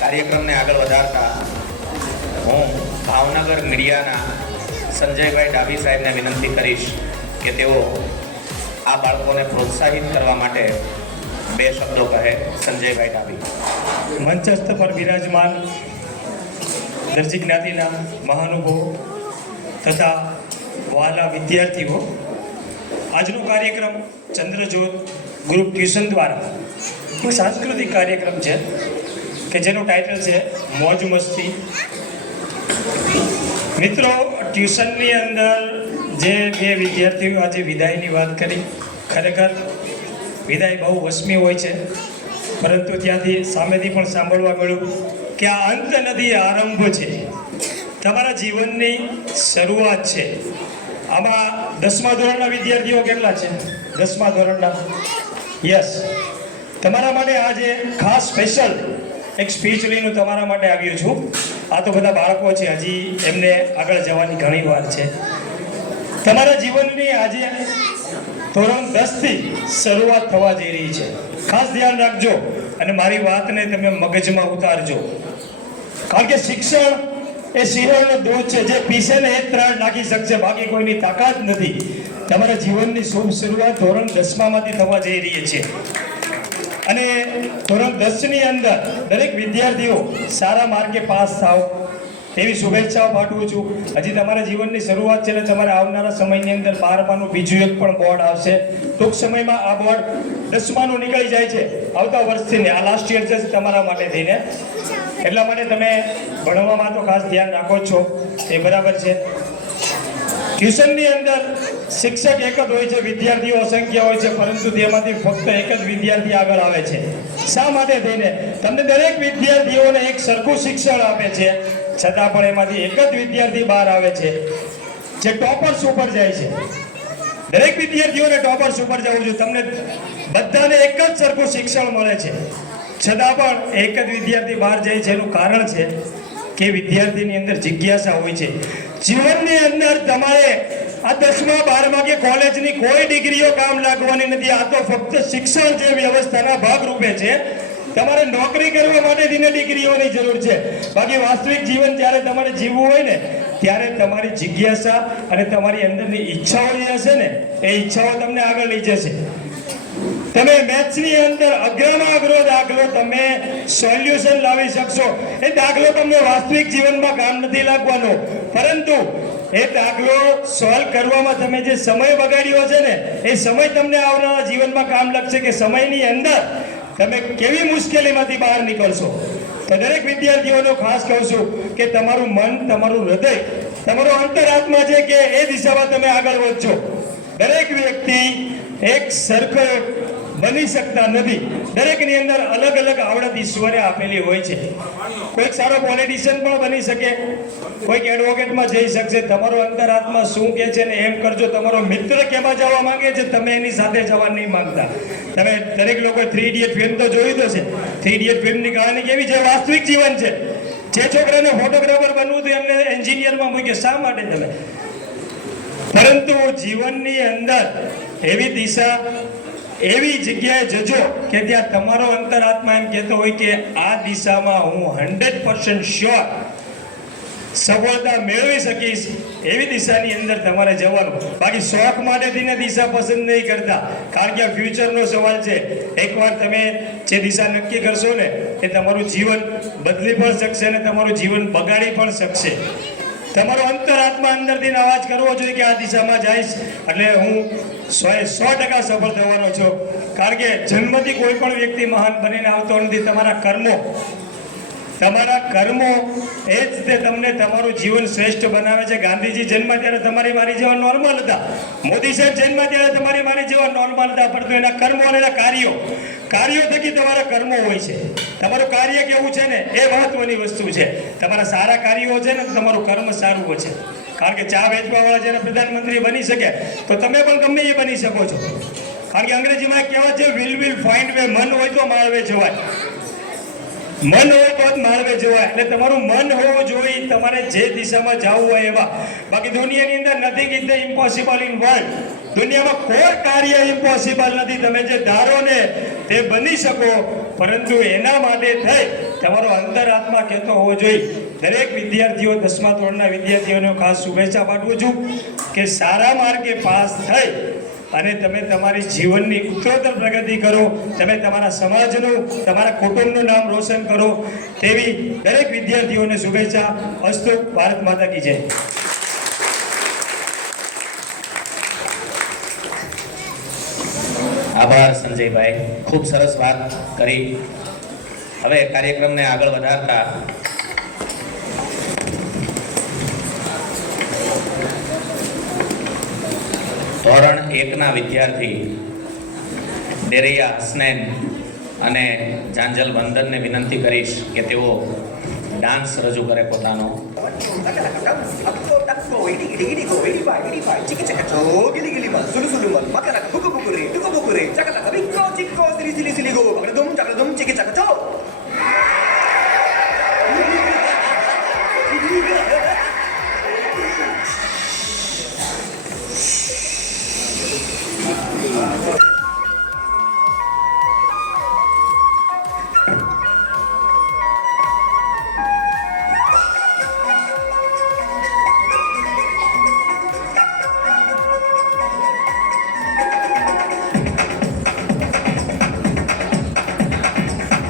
કાર્યક્રમને આગળ વધારતા હું ભાવનગર મીડિયાના સંજયભાઈ ડાભી સાહેબને વિનંતી કરીશ કે તેઓ આ બાળકોને પ્રોત્સાહિત કરવા માટે 2 શબ્દો કહે. સંજયભાઈ ડાભી. મંચસ્થ પર બિરાજમાન દરજી જ્ઞાતિના મહાનુભાવો તથા વહાલા વિદ્યાર્થીઓ, આજનો કાર્યક્રમ ચંદ્રજ્યોત ગ્રુપ ટ્યુશન દ્વારા કોઈ સાંસ્કૃતિક કાર્યક્રમ છે કે જેનું ટાઇટલ છે મોજ મસ્તી. મિત્રો, ટ્યુશનની અંદર જે 2 વિદ્યાર્થીઓ આજે વિદાયની વાત કરી, ખરેખર વિદાય બહુ વસમી હોય છે, પરંતુ ત્યાંથી સામેથી પણ સાંભળવા મળ્યું કે આ અંત નથી, આરંભ છે, તમારા જીવનની શરૂઆત છે. આમાં 10મા ધોરણના વિદ્યાર્થીઓ કેટલા છે? 10મા ધોરણના? યસ. તમારા માટે આજે ખાસ સ્પેશિયલ એક સ્પીચ લઈને તમારા માટે આવ્યો છું. આ તો બધા બાળકો છે, હજી એમને આગળ જવાની ઘણી વાર છે. તમારા જીવનની આજે ધોરણ 10થી શરૂઆત થવા જઈ રહી છે. ખાસ ધ્યાન રાખજો અને મારી વાતને તમે મગજમાં ઉતારજો, કારણ કે શિક્ષણ એ સિંહણનો દૂધ છે, જે પીસે ને એ જ ત્રાણ નાખી શકશે, બાકી કોઈની તાકાત નથી. તમારા જીવનની શુભ શરૂઆત ધોરણ 10માંથી થવા જઈ રહી છે અને ધોરણ 10ની અંદર દરેક વિદ્યાર્થીઓ સારા માર્કે પાસ થાવ તેવી શુભેચ્છાઓ પાઠવું છું. હજી તમારા જીવનની શરૂઆત છે એટલે તમારે આવનારા સમયની અંદર 12માનું બીજું એક પણ બોર્ડ આવશે. ટૂંક સમયમાં આ બોર્ડ 10માનું નીકળી જાય છે આવતા વર્ષથી. આ લાસ્ટ યર છે તમારા માટે થઈને, એટલા માટે તમે ભણવામાં તો ખાસ ધ્યાન રાખો છો, એ બરાબર છે. ટ્યુશનની અંદર શિક્ષક એક જ હોય છે, વિદ્યાર્થીઓ અસંખ્ય હોય છે, પરંતુ તેમાંથી ફક્ત એક જ વિદ્યાર્થી આગળ આવે છે. શા માટે થઈને? તમને દરેક વિદ્યાર્થીઓને એક સરખું શિક્ષણ આપે છે, છતાં પણ એમાંથી એક જ વિદ્યાર્થી બહાર આવે છે જે ટોપર્સ ઉપર જાય છે. દરેક વિદ્યાર્થીઓને ટોપર્સ ઉપર જવું જોઈએ. તમને બધાને એક જ સરખું શિક્ષણ મળે છે, છતાં પણ એક જ વિદ્યાર્થી બહાર જાય છે. એનું કારણ છે કે વિદ્યાર્થીની અંદર જિજ્ઞાસા હોય છે. જીવનની અંદર તમારે આ 10મા 12મા કે કોલેજની કોઈ ડિગ્રીઓ કામ લાગવાની નથી. આ તો ફક્ત શિક્ષણ જે વ્યવસ્થાના ભાગરૂપે છે. તમારે નોકરી કરવા માટે થઈને ડિગ્રીઓની જરૂર છે. બાકી વાસ્તવિક જીવન જ્યારે તમારે જીવવું હોય ને ત્યારે તમારી જિજ્ઞાસા અને તમારી અંદરની ઈચ્છાઓ જે હશે ને એ ઈચ્છાઓ તમને આગળ લઈ જશે. તમે મેથ્સની અંદર અઘરામાં અઘરો દાખલો તમે સોલ્યુશન લાવી શકશો. એ દાખલો તમને વાસ્તવિક જીવનમાં કામ નથી લાગવાનો, પરંતુ એ દાખલો સોલ્વ કરવામાં તમે જે સમય બગાડ્યો છે ને એ સમય તમને આવનારા જીવનમાં કામ લાગશે કે સમયની અંદર તમે કેવી મુશ્કેલીમાંથી બહાર નીકળશો. તો દરેક વિદ્યાર્થીઓને ખાસ કહું છું કે તમારું મન, તમારું હૃદય, તમારો અંતરાત્મા છે કે એ દિશામાં તમે આગળ વધશો. દરેક વ્યક્તિ એક સરખો બની શકતા નથી. દરેકની અંદર અલગ અલગ આવડત ઈશ્વરે આપેલી હોય છે. કોઈક સારો પોલિટિશિયન પણ બની શકે, કોઈક એડવોકેટમાં જઈ શકશે. તમારો અંતરાત્મા શું કહે છે ને એમ કરજો. તમારો મિત્ર કેમાં જવા માંગે છે તમે એની સાથે જવા નહીં માંગતા. તમે દરેક લોકોએ 3 ઇડિયટ ફિલ્મ તો જોઈ તો છે. 3 ઇડિયટ ફિલ્મની કહાની કેવી છે? વાસ્તવિક જીવન છે. જે છોકરાને ફોટોગ્રાફર બનવું હતું એમને એન્જિનિયરમાં મૂકે. શા માટે તમે? પરંતુ જીવનની અંદર એવી દિશા, એવી જગ્યાએ જજો કે ત્યાં તમારો અંતરાત્મા એમ કહેતો હોય કે આ દિશામાં હું 100% શ્યોર સફળતા મેળવી શકીશ. એવી દિશાની અંદર તમારે જવાનું. બાકી શોખ માટેથી દિશા પસંદ નહીં કરતા, કારણ કે ફ્યુચરનો સવાલ છે. એકવાર તમે જે દિશા નક્કી કરશો ને એ તમારું જીવન બદલી પણ શકશે અને તમારું જીવન બગાડી પણ શકશે. તમારો અંતરાત્મા અંદરથી અવાજ કરવો જોઈએ કે આ દિશામાં જઈશ એટલે હું 100% સફળ થવાનો છું. કારણ કે જન્મથી કોઈ પણ વ્યક્તિ મહાન બનીને આવતો નથી. તમારા કર્મો એ જ તે તમને તમારું જીવન શ્રેષ્ઠ બનાવે છે. ગાંધીજી જન્મ ત્યારે તમારી મારી જેવા નોર્મલ હતા. મોદી સાહેબ જન્મ ત્યારે તમારી મારી જેવા નોર્મલ હતા. પરંતુ એના કર્મો અને એના કાર્યો થકી તમારા કર્મો હોય છે. તમારું કાર્ય કેવું છે ને એ મહત્વની વસ્તુ છે. તમારા સારા કાર્યો છે ને તમારું કર્મ સારું છે. કારણ કે ચા વેચવાવાળા જ્યારે પ્રધાનમંત્રી બની શકે તો તમે પણ ગમે એ બની શકો છો. કારણ કે અંગ્રેજીમાં એક કહેવત છે, વિલ ફાઇન્ડ વે. મન હોય તો માળવે જવાય. મન હોય તો જ માળવે જવાય. એટલે તમારું મન હોવું જોઈએ તમારે જે દિશામાં જવું હોય એવા. બાકી દુનિયાની અંદર nothing is the impossible in world. દુનિયામાં કોઈ કાર્ય ઇમ્પોસિબલ નથી. તમે જે ધારો ને તે બની શકો, પરંતુ એના માટે થઈ તમારો અંતરાત્મા કહેતો હોવો જોઈએ. દરેક વિદ્યાર્થીઓ, 10મા ધોરણના વિદ્યાર્થીઓને ખાસ શુભેચ્છા પાઠવું છું કે સારા માર્ગે પાસ થઈ અને તમે તમારી જીવનની ઉત્તરોત્તર પ્રગતિ કરો. તમે તમારા સમાજનું, તમારા કુટુંબનું નામ રોશન કરો. તેવી દરેક વિદ્યાર્થીઓને શુભેચ્છા. અસ્તુ. ભારત માતા કી જય. આભાર સંજયભાઈ, ખૂબ સરસ વાત કરી. હવે કાર્યક્રમને આગળ વધારતા ધોરણ 1ના વિદ્યાર્થી ડેરૈયા હસનૈન અને જાંજલ બંદરને વિનંતી કરીશ કે તેઓ ડાન્સ રજૂ કરે પોતાનો.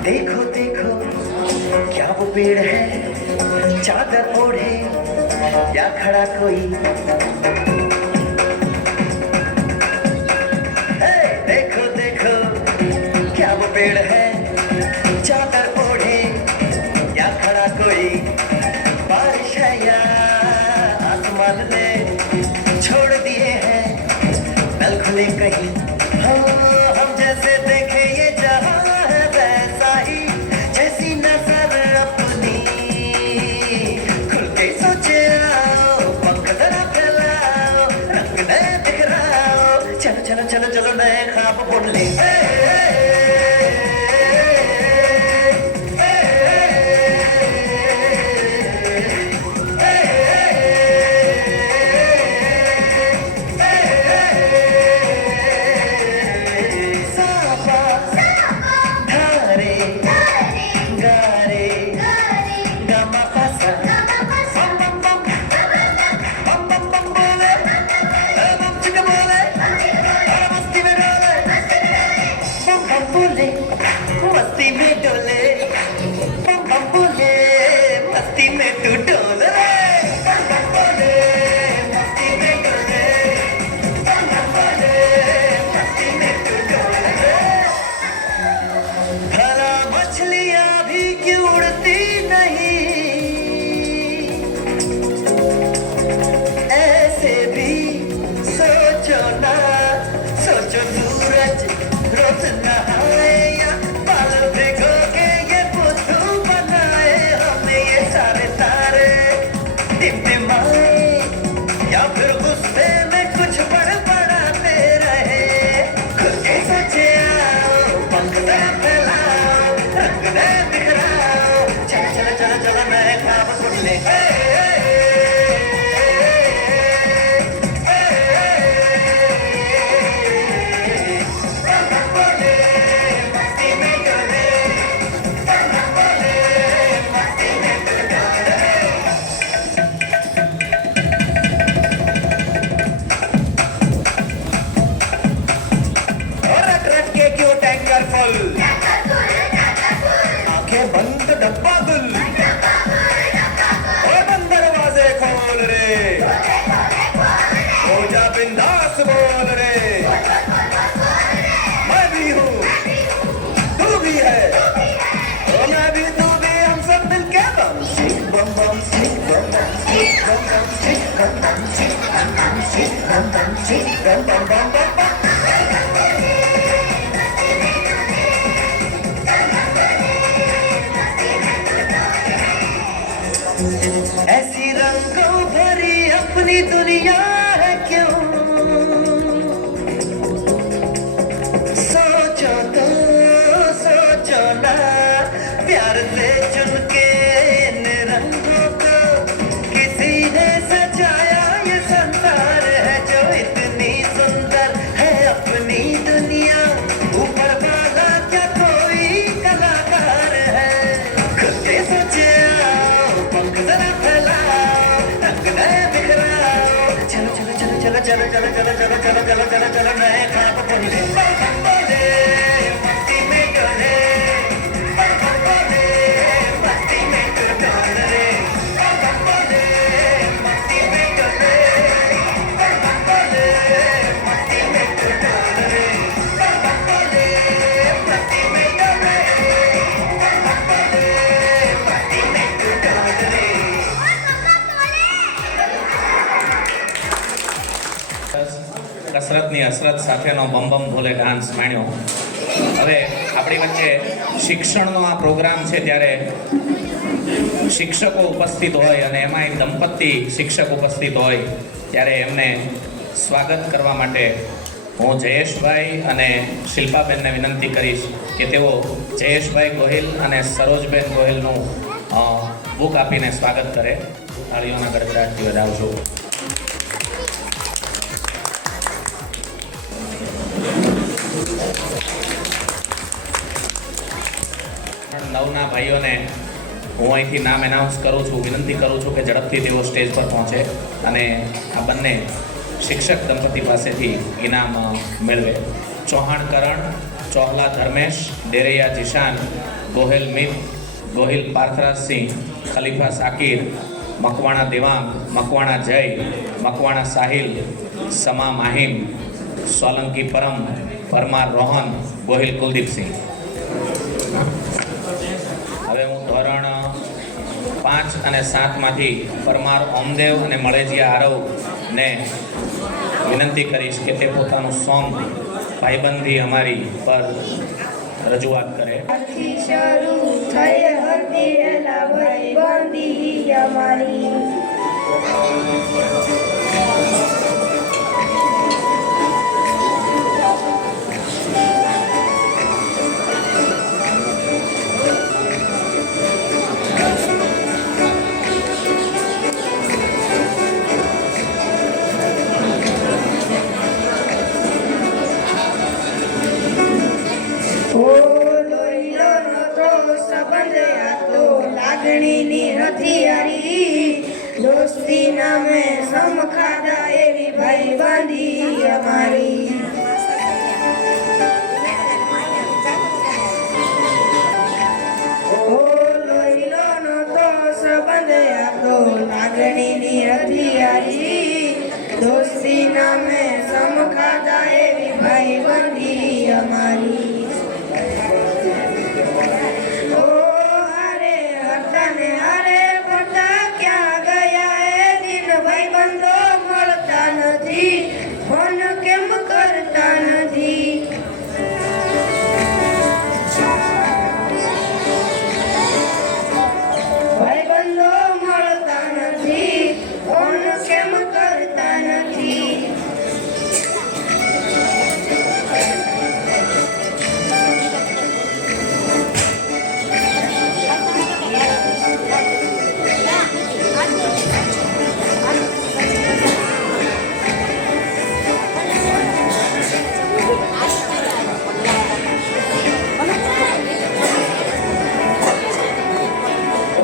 देखो देखो क्या वो पेड़ है चादर ओढ़े या खड़ा कोई. हे देखो देखो क्या वो पेड़ है चादर ओढ़े या खड़ा कोई. बारिश है या आसमान ने छोड़ दिए हैं नल खुले कहीं. हम जैसे देखे ये जहां चलो चलो चलो नए ख्वाब बुन ले. धारे मस्ती में डोले बम बम बोले मस्ती में तू डोल रे बम बम बोले मस्ती में डोले बम बम बोले मस्ती में तू डोल रे भला मछलियां भी क्यों उड़ती नहीं ऐसे भी सोचो ना सोचो सूरज रोज नहाए या बाल भिगो के ये बुद्धू बनाए हमें ये सारे तारे टिमटिमाए या फिर गुस्से में कुछ बड़बड़ाते रहे खुद के सोचे आओ पंख दे फैलाओ रंग दे बिखराओ चलो चलो चलो चलो मैं ख्वाब सुन ले आंखें बंद डब्बा गुल और बंद दरवाजे खोल रे हो जा बिंदास बोल रे मैं भी हूँ तू भी है और मैं भी तू भी हम सब मिलके बम सिक बम बम सिक बम बम सिक बम बम सिक बम बम सिक बम बम सिक बम बम सिक बम बम बम बम ऐसी रंगों भरी अपनी दुनिया है क्यों सोचो तो सोचो ना प्यार से चुन के इन रंगों को किसी ने सजाया ये संसार है जो इतनी सुंदर है अपनी दुनिया ऊपर वाला क्या कोई कलाकार है खुद के सोचे पंख जरा फैलाओ रंग नए बिखराओ चलो चलो चलो चलो चलो चलो चलो चलो चलो चलो चलो चलो नए ख्वाब बोले बम बोले मस्ती में डोले बम बोले मस्ती में तू डोल रे बम बोले मस्ती में डोले बम बोले मस्ती में तू डोल रे बम बोले मस्ती में डोले बम बोले मस्ती में तू डोल रे કસરતની હસરત સાથેનો બમ બમ ભોલે ડાન્સ માણ્યો. હવે આપણી વચ્ચે શિક્ષણનો આ પ્રોગ્રામ છે ત્યારે શિક્ષકો ઉપસ્થિત હોય અને એમાં એક દંપતી શિક્ષક ઉપસ્થિત હોય ત્યારે એમને સ્વાગત કરવા માટે હું જયેશભાઈ અને શિલ્પાબેનને વિનંતી કરીશ કે તેઓ જયેશભાઈ ગોહિલ અને સરોજબેન ગોહિલનું બુક આપીને સ્વાગત કરે. તાળીઓના ગડગડાટથી વધાવજો. નવના ભાઈઓને હું અહીંથી નામ એનાઉન્સ કરું છું, વિનંતી કરું છું કે ઝડપથી તેઓ સ્ટેજ પર પહોંચે અને આ બંને શિક્ષક દંપતી પાસેથી ઇનામ મેળવે. ચૌહાણ કરણ, ચોહલા ધર્મેશ, ડેરૈયા જીશાન, ગોહિલ મિત, ગોહિલ પાર્થરાજસિંહ, ખલીફા સાકિર, મકવાણા દેવાંગ, મકવાણા જય, મકવાણા સાહિલ, સમા માહિમ, સોલંકી પરમ, પરમાર રોહન, ગોહિલ કુલદીપસિંહ. હવે હું ધોરણ 5 અને 7માંથી પરમાર ઓમદેવ અને મળેજિયા આરવને વિનંતી કરીશ કે તે પોતાનું સોંગ ભાઈબંધી અમારી પર રજૂઆત કરે. શરૂ થઈ હતી એલા ભાઈબંધી અમારી લાગણીની હથિયારી દોસ્તી નામે દોસ્તી નામે સમ ખાધા એવી ભાઈબંધી અમારી. ઓ હારે હતા ને હારે ફરતા ક્યાં ગયા એ દિન, ભાઈબંધો મળતા નથી, ફોન કેમ કરતા નથી. ભાઈબંધો મળતા નથી, ફોન કેમ કરતા નથી.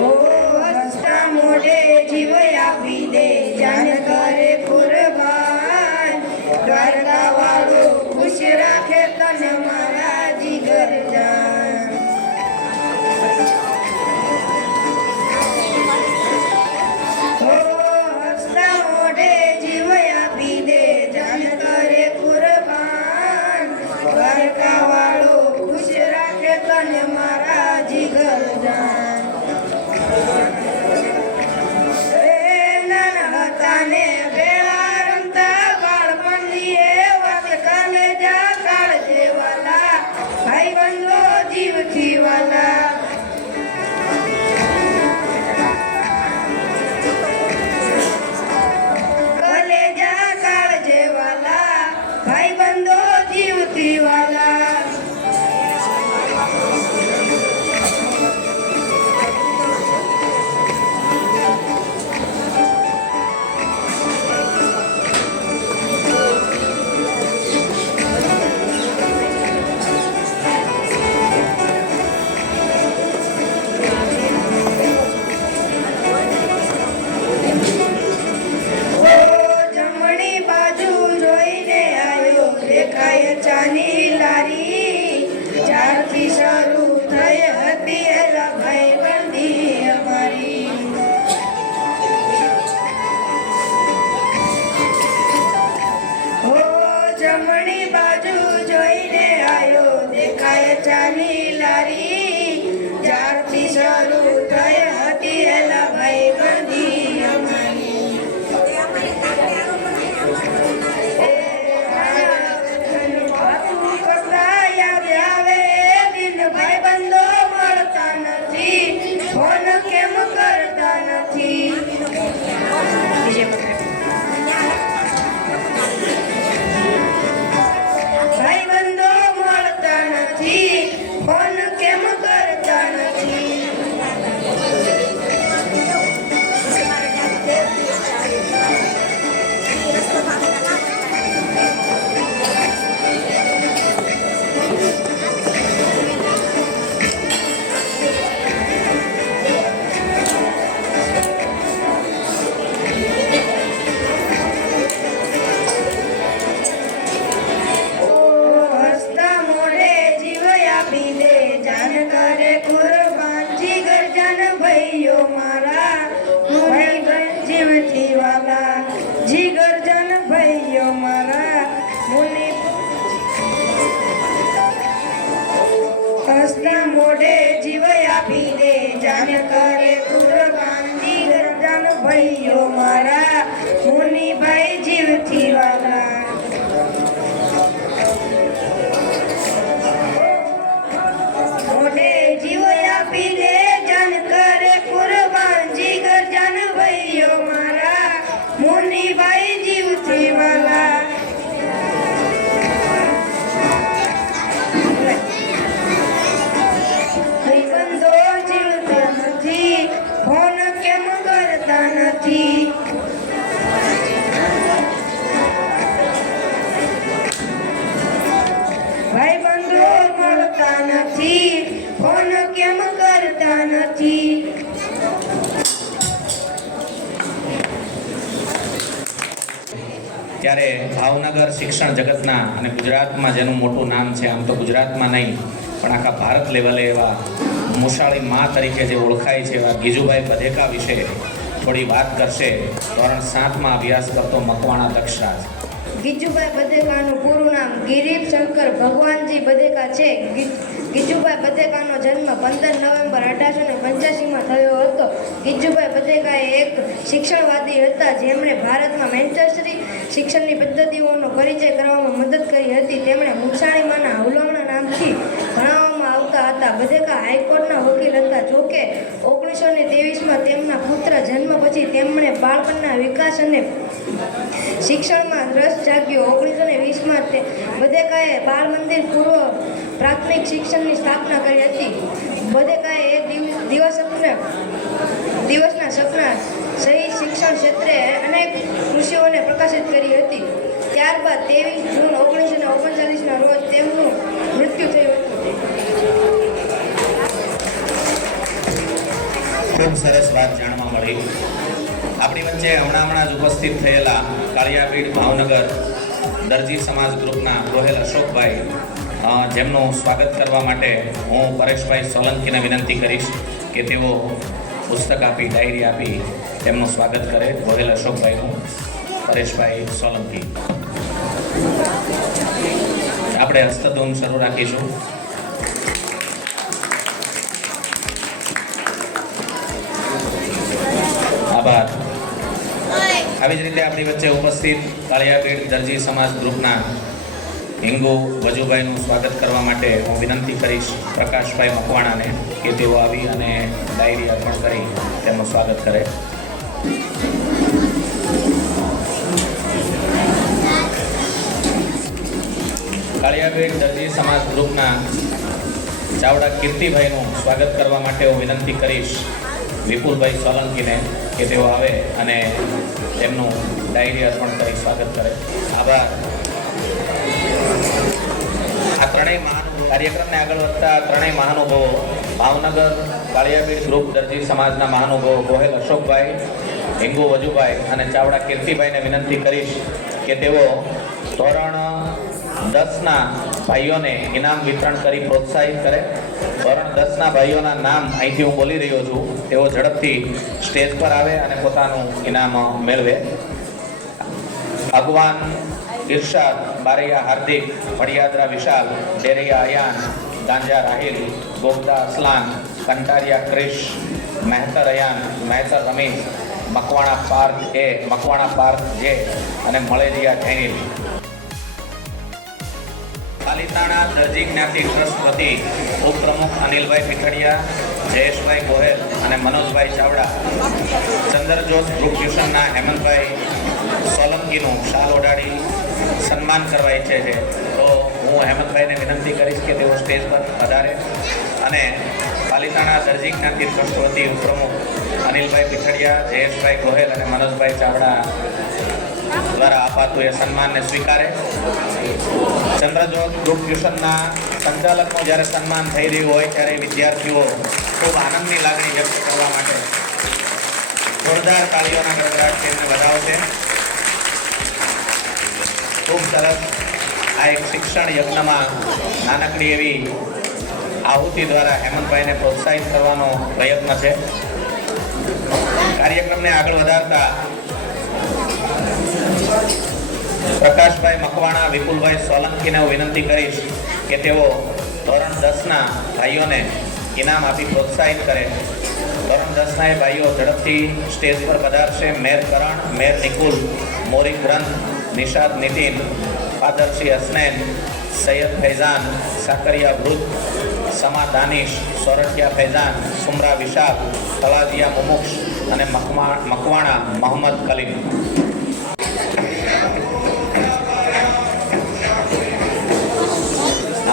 ઓ હસતા મોઢે જીવ આપી દે, જાન કરે કુરબાન, દ્વારકા વાળો ખુશ રાખે તને મારા જીગર જાન. ઓ હસતા મોઢે જીવ આપી દે, જાન કરે કુરબાન, દ્વારકા વાળો ખુશ રાખે તને મારા જીગર જાન. એ નાના હતા ને ભેળા રમતા બાળપણની એ વાત, કાલેજા કાળજે વાલા, ભાઈબંધો જીવથી વાલા. કલેજા કાળજે વાલા, ભાઈબંધો જીવથી વાલા. ઓ જમણી બાજુ જોઈને આયો, દેખાય ચાની લારી, જ્યારથી શરૂ થઈ હતી એલા ભાઈબંધી અમારી. ઓ જમણી બાજુ જોઈને આયો, દેખાય ચાની લારી, જ્યારથી શરૂ થઈ હતી એલા ભાઈબંધી અમારી. વાતું કરતા યાદ આવે એ દિન, ભાઈબંધો મળતા નથી, ફોન કેમ કરતા નથી. ભાઈબંધો મળતા નથી, ફોન કેમ કરતા નથી. ઓ હસતા મોઢે જીવ આપી દે, જાન કરે કુરબાન, જીગર જાન ભાઈઓ મારા, ભાઈબંધ જીવથી વાલા, જીગર જાન ભાઈઓ મારા. મુનિ હસતા મોઢે જીવ આપી દે, જાન કરે કુરબાન, જીગર જાન ભાઈઓ મારા, મુનિભાઈ જીવથી વાલા. મોઢે જીવ આપી દે, જાન કરે કુરબાન, જીગર જાન ભાઈઓ મારા, મુનિભાઈ જીવથી વાલા. ભાઈબંધો જીવતા નથી, ફોન કેમ કરતા નથી. ભાઈબંધો મળતા નથી, ફોન કેમ કરતા નથી. ત્યારે ભાવનગર શિક્ષણ જગતના અને ગુજરાતમાં જેનું મોટું નામ છે, આમ તો ગુજરાતમાં નહીં પણ આખા ભારત લેવલે એવા મુશાળી મા તરીકે જે ઓળખાય છે એવા ગીજુભાઈ બધેકા વિશે થોડી વાત કરશે ધોરણ 7માં અભ્યાસ કરતો મકવાણા દક્ષરાજ. ગીજુભાઈ બધેકાનું પૂરું નામ ગિરીશ શંકર ભગવાનજી બધેકા છે. ગીજુભાઈ બધેકાનો જન્મ 15 નવેમ્બર 1885માં થયો હતો. ગીજુભાઈ બધેકા એક શિક્ષણવાદી હતા જેમણે ભારતમાં મેન્ચેસ્ટરી શિક્ષણની પદ્ધતિઓનો પરિચય કરવામાં મદદ કરી હતી. તેમણે મુસાણીમાંના હુલામણા નામથી ભણાવવામાં આવતા હતા. બધેકા હાઈકોર્ટના વકીલ હતા. જોકે 1923માં તેમના પુત્ર જન્મ પછી તેમણે બાળપણના વિકાસ અને શિક્ષણમાં રસ જાગ્યો. 1920માં બધેકાએ બાળ મંદિર પૂર્વ પ્રાથમિક શિક્ષણની સ્થાપના કરી હતી. બધેકાએ એક દિવસના સપના સહિત શિક્ષણ ક્ષેત્રે અનેક કૃષિઓને પ્રકાશિત કરી હતી. ત્યારબાદ 23 જૂન 1939ના રોજ તેમનું મૃત્યુ થયું હતું. ખૂબ સરસ વાત જાણવા મળી. આપણી વચ્ચે હમણાં જ ઉપસ્થિત થયેલા કાળિયાપીઠ ભાવનગર દરજી સમાજ ગ્રુપના ગોહેલ અશોકભાઈ, જેમનું સ્વાગત કરવા માટે હું પરેશભાઈ સોલંકીને વિનંતી કરીશ કે તેઓ પુસ્તક આપી, ડાયરી આપી તેમનું સ્વાગત કરે. ગોહેલ અશોકભાઈનું પરેશભાઈ સોલંકી. આપણે હસ્તધૂન શરૂ રાખીશું. આભાર. આવી જ રીતે આપણી વચ્ચે ઉપસ્થિત કાળિયાપીઠ દરજી સમાજ ગ્રુપના હિંગુ વજુભાઈનું સ્વાગત કરવા માટે હું વિનંતી કરીશ પ્રકાશભાઈ મકવાણાને કે તેઓ આવી અને ડાયરી અર્પણ કરી તેમનું સ્વાગત કરે. કાળિયાપીઠ દરજી સમાજ ગ્રુપના ચાવડા કીર્તિભાઈનું સ્વાગત કરવા માટે હું વિનંતી કરીશ વિપુલભાઈ સોલંકીને કે તેઓ આવે અને તેમનું ડાયરી અર્પણ કરી સ્વાગત કરે. આભાર. આ ત્રણેય કાર્યક્રમને આગળ વધતા ત્રણેય મહાનુભાવો, ભાવનગર કાળિયાપીઠ ગ્રુપ દરજી સમાજના મહાનુભાવો ગોહેલ અશોકભાઈ, હિંગુ વજુભાઈ અને ચાવડા કીર્તિભાઈને વિનંતી કરીશ કે તેઓ ધોરણ 10ના ભાઈઓને ઇનામ વિતરણ કરી પ્રોત્સાહિત કરે. ધોરણ 10ના ભાઈઓના નામ અહીંથી હું બોલી રહ્યો છું. તેઓ ઝડપથી સ્ટેજ પર આવે અને પોતાનું ઇનામ મેળવે. ભગવાન ઇરશાદ, બારૈયા હાર્દિક, પડિયાદરા વિશાલ, ડેરૈયા અયાન, ગાંજા રાહિલ, ગોગદા અસલાન, કંટારિયા ક્રિશ, મહેતર અયાન, મહેતર રમીશ, મકવાણા પાર્ક એ, મકવાણા પાર્ક જે અને મળેજિયા જૈનિલ. પાલિતાણા દરજી જ્ઞાતિ ટ્રસ્ટ વતી ઉપપ્રમુખ અનિલભાઈ પીઠડિયા, જયેશભાઈ ગોહેલ અને મનોજભાઈ ચાવડા, ચંદ્રજોત ગ્રુપ ટ્યુશનના હેમંતભાઈ સોલંકીનું શાલ ઓઢાડી સન્માન કરવા ઈચ્છે છે. તો હું હેમંતભાઈને વિનંતી કરીશ કે તેઓ સ્ટેજ પર પધારે અને પાલિતાણા દરજી જ્ઞાતિ ટ્રસ્ટ વતી ઉપપ્રમુખ અનિલભાઈ પીઠડિયા, જયેશભાઈ ગોહેલ અને મનોજભાઈ ચાવડા દ્વારા અપાતું એ સન્માનને સ્વીકારે. ચંદ્રજોત ગ્રુપ ટ્યુશનના સંચાલકનું જ્યારે સન્માન થઈ રહ્યું હોય ત્યારે વિદ્યાર્થીઓ ખૂબ આનંદની લાગણી વ્યક્ત કરવા માટે જોરદાર તાળીઓના ગડગડાટ તેમને વધાવશે. ખૂબ સરસ. આ એક શિક્ષણ યજ્ઞમાં નાનકડી એવી આહુતિ દ્વારા હેમંતભાઈને પ્રોત્સાહિત કરવાનો પ્રયત્ન છે. કાર્યક્રમને આગળ વધારતા પ્રકાશભાઈ મકવાણા, વિપુલભાઈ સોલંકીને હું વિનંતી કરીશ કે તેઓ ધોરણ 10ના ભાઈઓને ઇનામ આપી પ્રોત્સાહિત કરે. ધોરણ 10ના એ ભાઈઓ ઝડપથી સ્ટેજ પર પધારશે. મેર કરણ, મેર નિકુલ, મોરી ગ્રંથ, નિશાદ નીતિન, ફાદરશ્રી હસનૈન, સૈયદ ફૈઝાન, સાકરિયા વૃદ્ધ, સમા દાનિશ, સોરઠિયા ફૈઝાન, સુમરા વિશાલ, તળાજિયા મુમુક્ષ અને મકવાણા મોહમ્મદ કલીમ.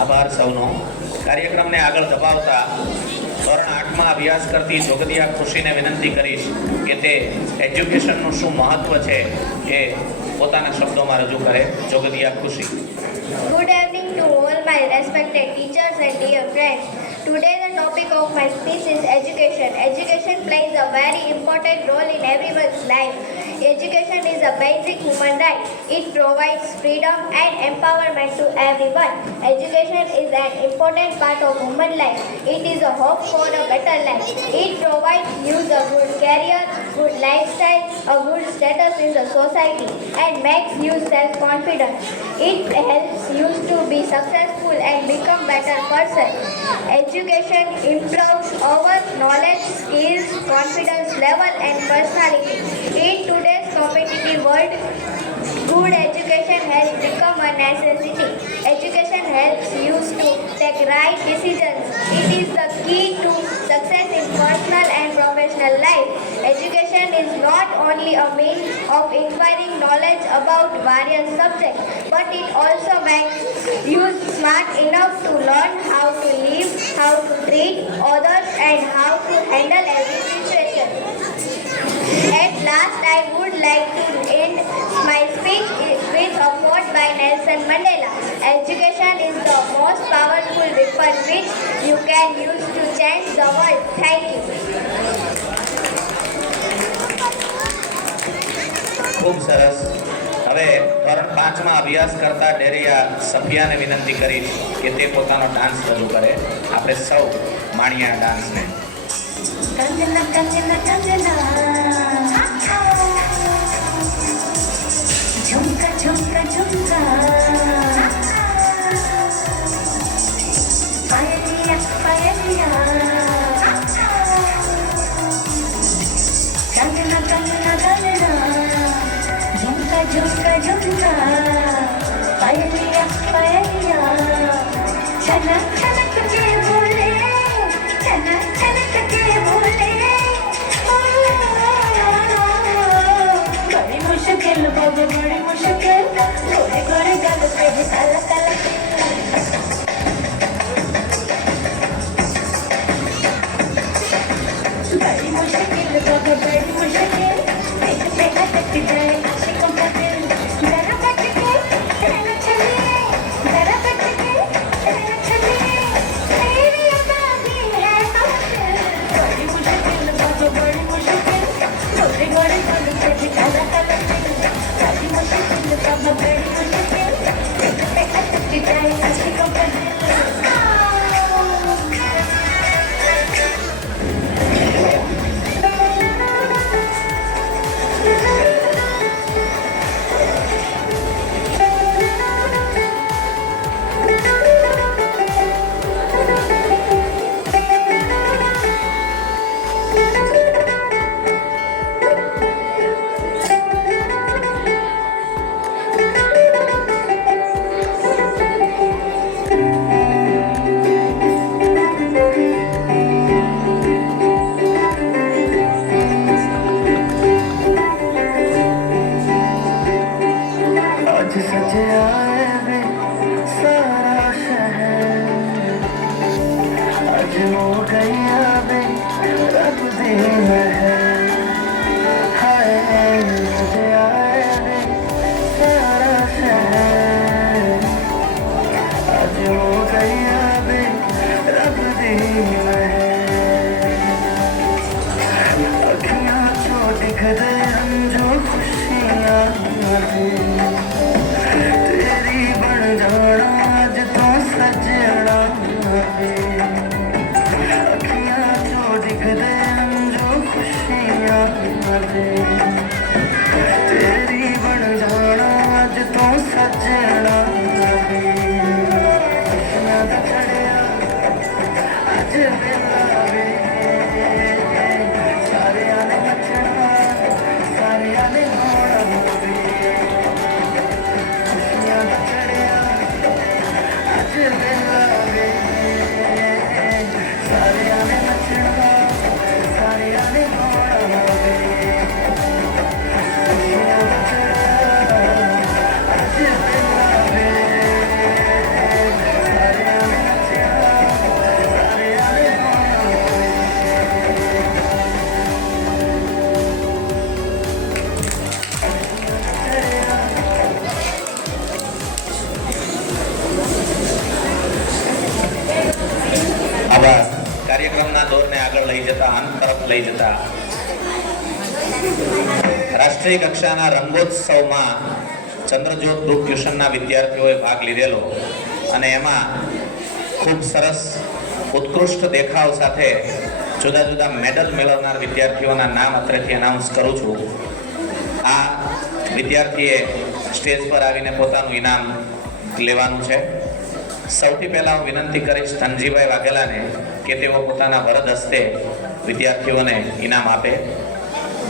આભાર સૌનો. કાર્યક્રમને આગળ ધપાવતા ધોરણ 8માં અભ્યાસ કરતી જોગદિયા ખુશીને વિનંતી કરીશ કે તે એજ્યુકેશનનું શું મહત્વ છે એ પોતાના શબ્દોમાં રજૂ કરે. જોગદિયા ખુશી. Good evening to all my respected teachers and dear friends. Today the topic of my speech is education. Education plays a very important role in everyone's life. Education is a basic human right. It provides freedom and empowerment to everyone. Education is an important part of human life. It is a hope for a better life. It provides youth a good career, good lifestyle, a good status in the society, and makes you self-confident. It helps you to be successful and become better person. Education improves our knowledge, skills, confidence level, and personality. In today's competitive world, good education has become a necessity. Education helps you to take right decisions. It is the key to success in personal and professional life. Education is not only a means of acquiring knowledge about various subjects, but it also makes you smart enough to learn how to live, how to treat others, and how to handle every situation. At last, I would like to end my speech with a quote by Nelson Mandela. Education is the most powerful weapon which you can use to change the world. Thank you. ખૂબ સરસ. હવે ધોરણ 5માં અભ્યાસ કરતા ડેરિયા સફિયાને વિનંતી કરીશ કે તે પોતાનો ડાન્સ રજૂ કરે. આપણે સૌ માણ્યા ડાન્સને. કંગના કંગના કંગના ઝુમકા ઝુમકા ઝુમકા પાયલિયા પાયલિયા કંગના કંગના કંગના ઝુમકા ઝુમકા ઝુમકા પાયલિયા પાયલિયા છનક છનક કે બોલે છનક છનક કે બોલે बड़ी मुश्किल बाबा बड़ी मुश्किल गोरे गोरे गल पे भी काला काला बड़ी मुश्किल बाबा बड़ी मुश्किल पेट पे अटक जाए आशिकों का दिल जरा बच के रहना चलिए जरा बच के रहना चलिए मेरी अदागी है बड़ी मुश्किल बाबा बड़ी मुश्किल गोरे गोरे गल पे भी काला काला बड़ी मुश्किल बाबा बड़ी मुश्किल पेट पे अटक जाए आशिकों का दिल કાર્યક્રમના દોરને આગળ લઈ જતા અંત તરફ લઈ જતા રાષ્ટ્રીય કક્ષાના રંગોત્સવમાં ચંદ્રજ્યોત ગ્રુપ ટ્યુશનના વિદ્યાર્થીઓએ ભાગ લીધેલો અને એમાં ખૂબ સરસ ઉત્કૃષ્ટ દેખાવ સાથે જુદા જુદા મેડલ મેળવનાર વિદ્યાર્થીઓના નામ અત્રેથી એનાઉન્સ કરું છું. આ વિદ્યાર્થીએ સ્ટેજ પર આવીને પોતાનું ઇનામ લેવાનું છે. સૌથી પહેલાં હું વિનંતી કરીશ ધનજીભાઈ વાઘેલાને કે તેઓ પોતાના વરદ હસ્તે વિદ્યાર્થીઓને ઇનામ આપે.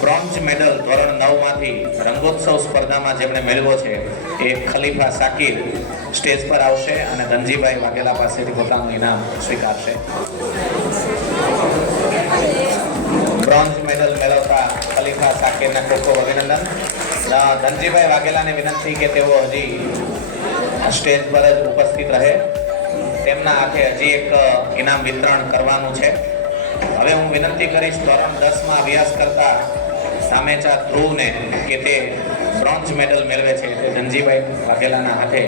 બ્રોન્ઝ મેડલ ધોરણ 9 માંથી રંગોત્સવ સ્પર્ધામાં જેમણે મેળવ્યો છે એ ખલીફા સાકિર સ્ટેજ પર આવશે અને ધનજીભાઈ વાઘેલા પાસેથી પોતાનું ઇનામ સ્વીકારશે. બ્રોન્ઝ મેડલ મેળવતા ખલીફા સાકિરને ખૂબ ખૂબ અભિનંદન. ધનજીભાઈ વાઘેલાને વિનંતી કે તેઓ હજી સ્ટેજ પર જ ઉપસ્થિત રહે. તેમના હાથે હજી એક ઇનામ વિતરણ કરવાનું છે. હવે હું વિનંતી કરીશ ધોરણ 10માં અભ્યાસ કરતા સામેચા ધ્રુવને કે તે બ્રોન્ઝ મેડલ મેળવે છે તે ધનજીભાઈ વાઘેલાના હાથે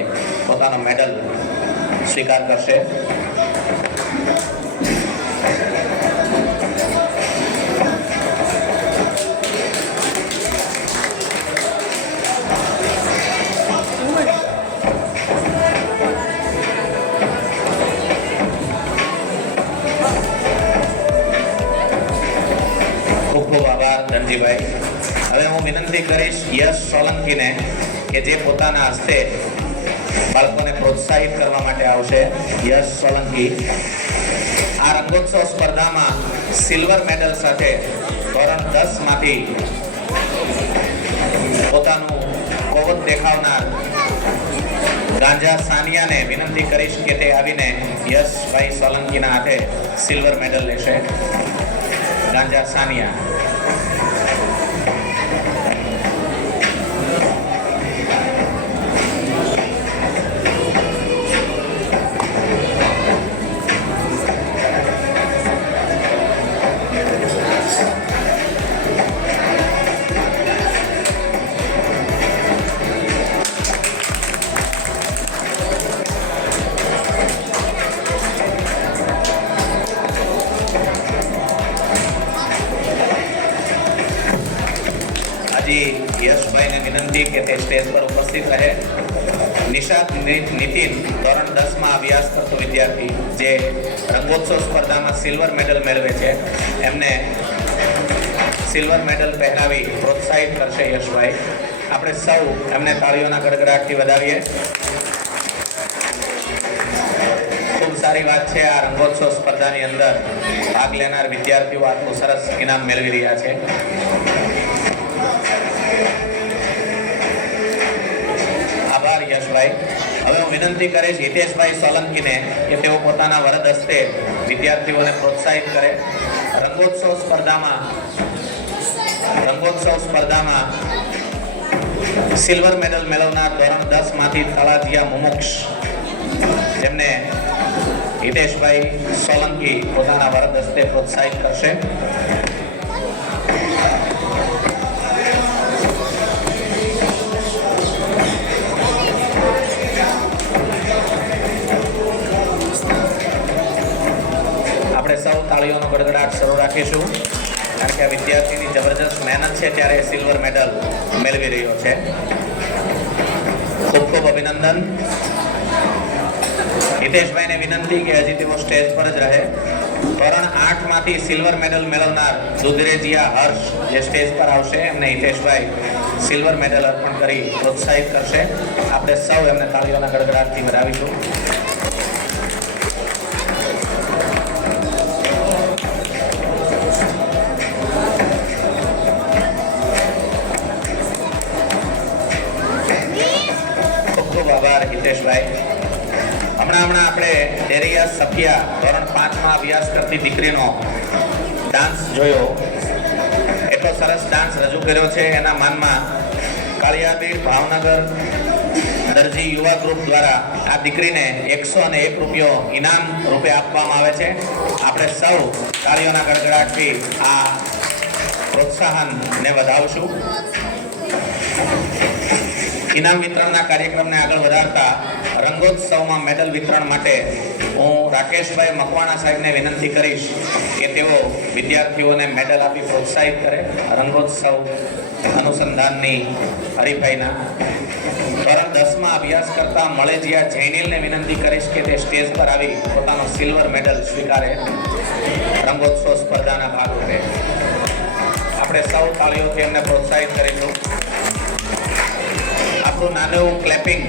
પોતાનો મેડલ સ્વીકાર કરશે. ધનજીભાઈ. હવે હું વિનંતી કરીશ યશ સોલંકીને કે જે પોતાના હસ્તે બાળકોને પ્રોત્સાહિત કરવા માટે આવશે. યશ સોલંકી આ રંગોત્સવ સ્પર્ધામાં સિલ્વર મેડલ સાથે ધોરણ 10 માંથી પોતાનું કોવત દેખાવનાર ગાંજા સાનિયાને વિનંતી કરીશ કે તે આવીને યશભાઈ સોલંકીના હાથે સિલ્વર મેડલ લેશે. ગાંજા સાનિયા. યશભાઈને વિનંતી કે તે સ્ટેજ પર ઉપસ્થિત રહે. નિશાદ નીતિન ધોરણ 10માં અભ્યાસ કરતો વિદ્યાર્થી જે રંગોત્સવ સ્પર્ધામાં સિલ્વર મેડલ મેળવે છે એમને સિલ્વર મેડલ પહેરાવી પ્રોત્સાહિત કરશે યશભાઈ. આપણે સૌ એમને તાળીઓના ગડગડાટથી વધાવીએ. ખૂબ સારી વાત છે. આ રંગોત્સવ સ્પર્ધાની અંદર ભાગ લેનાર વિદ્યાર્થીઓ આટલું સરસ ઇનામ મેળવી રહ્યા છે. આભાર યશભાઈ. હવે હું વિનંતી કરીશ હિતેશભાઈ સોલંકીને કે તેઓ પોતાના વરદ હસ્તે વિદ્યાર્થીઓને પ્રોત્સાહિત કરે. રંગોત્સવ સ્પર્ધામાં સિલ્વર મેડલ મેળવનાર ધોરણ 10 માંથી તળાજિયા મુમુક્ષ જેમને હિતેશભાઈ સોલંકી પોતાના વરદ હસ્તે પ્રોત્સાહિત કરશે. આપણે સૌ તાળીઓનો ગડગડાટ શરૂ રાખીશું કારણ કે આ વિદ્યાર્થીની જબરજસ્ત મહેનત છે ત્યારે સિલ્વર મેડલ મેળવી રહ્યો છે. ખૂબ ખૂબ અભિનંદન. હિતેશભાઈને વિનંતી કે હજી તેઓ સ્ટેજ પર જ રહે. ધોરણ 8 માંથી સિલ્વર મેડલ મેળવનાર દુધરેજિયા હર્ષ જે સ્ટેજ પર આવશે એમને હિતેશભાઈ સિલ્વર મેડલ અર્પણ કરી પ્રોત્સાહિત કરશે. આપણે સૌ એમને તાળીઓના ગડગડાટથી વધાવીશું. આભાર હિતેશભાઈ. હમણાં આપણે ડેરિયા સફિયા ધોરણ 5માં અભ્યાસ કરતી દીકરીનો ડાન્સ જોયો. એટલો સરસ ડાન્સ રજૂ કર્યો છે. એના માનમાં કાળિયાબીર ભાવનગર દરજી યુવા ગ્રુપ દ્વારા આ દીકરીને 101 રૂપિયો ઇનામ રૂપે આપવામાં આવે છે. આપણે સૌ તાળીઓના ગડગડાટથી આ પ્રોત્સાહનને વધાવશું. ઇનામ વિતરણના કાર્યક્રમને આગળ વધારતા રંગોત્સવમાં મેડલ વિતરણ માટે હું રાકેશભાઈ મકવાણા સાહેબને વિનંતી કરીશ કે તેઓ વિદ્યાર્થીઓને મેડલ આપી પ્રોત્સાહિત કરે રંગોત્સવ અનુસંધાનની હરીફાઈના. ધોરણ 10માં અભ્યાસ કરતા મળેજિયા જૈનિલને વિનંતી કરીશ કે તે સ્ટેજ પર આવી પોતાનો સિલ્વર મેડલ સ્વીકારે રંગોત્સવ સ્પર્ધાના ભાગ કરે. આપણે સૌ તાળીઓથી એમને પ્રોત્સાહિત કરીશું. આપણું નાનું એવું ક્લેપિંગ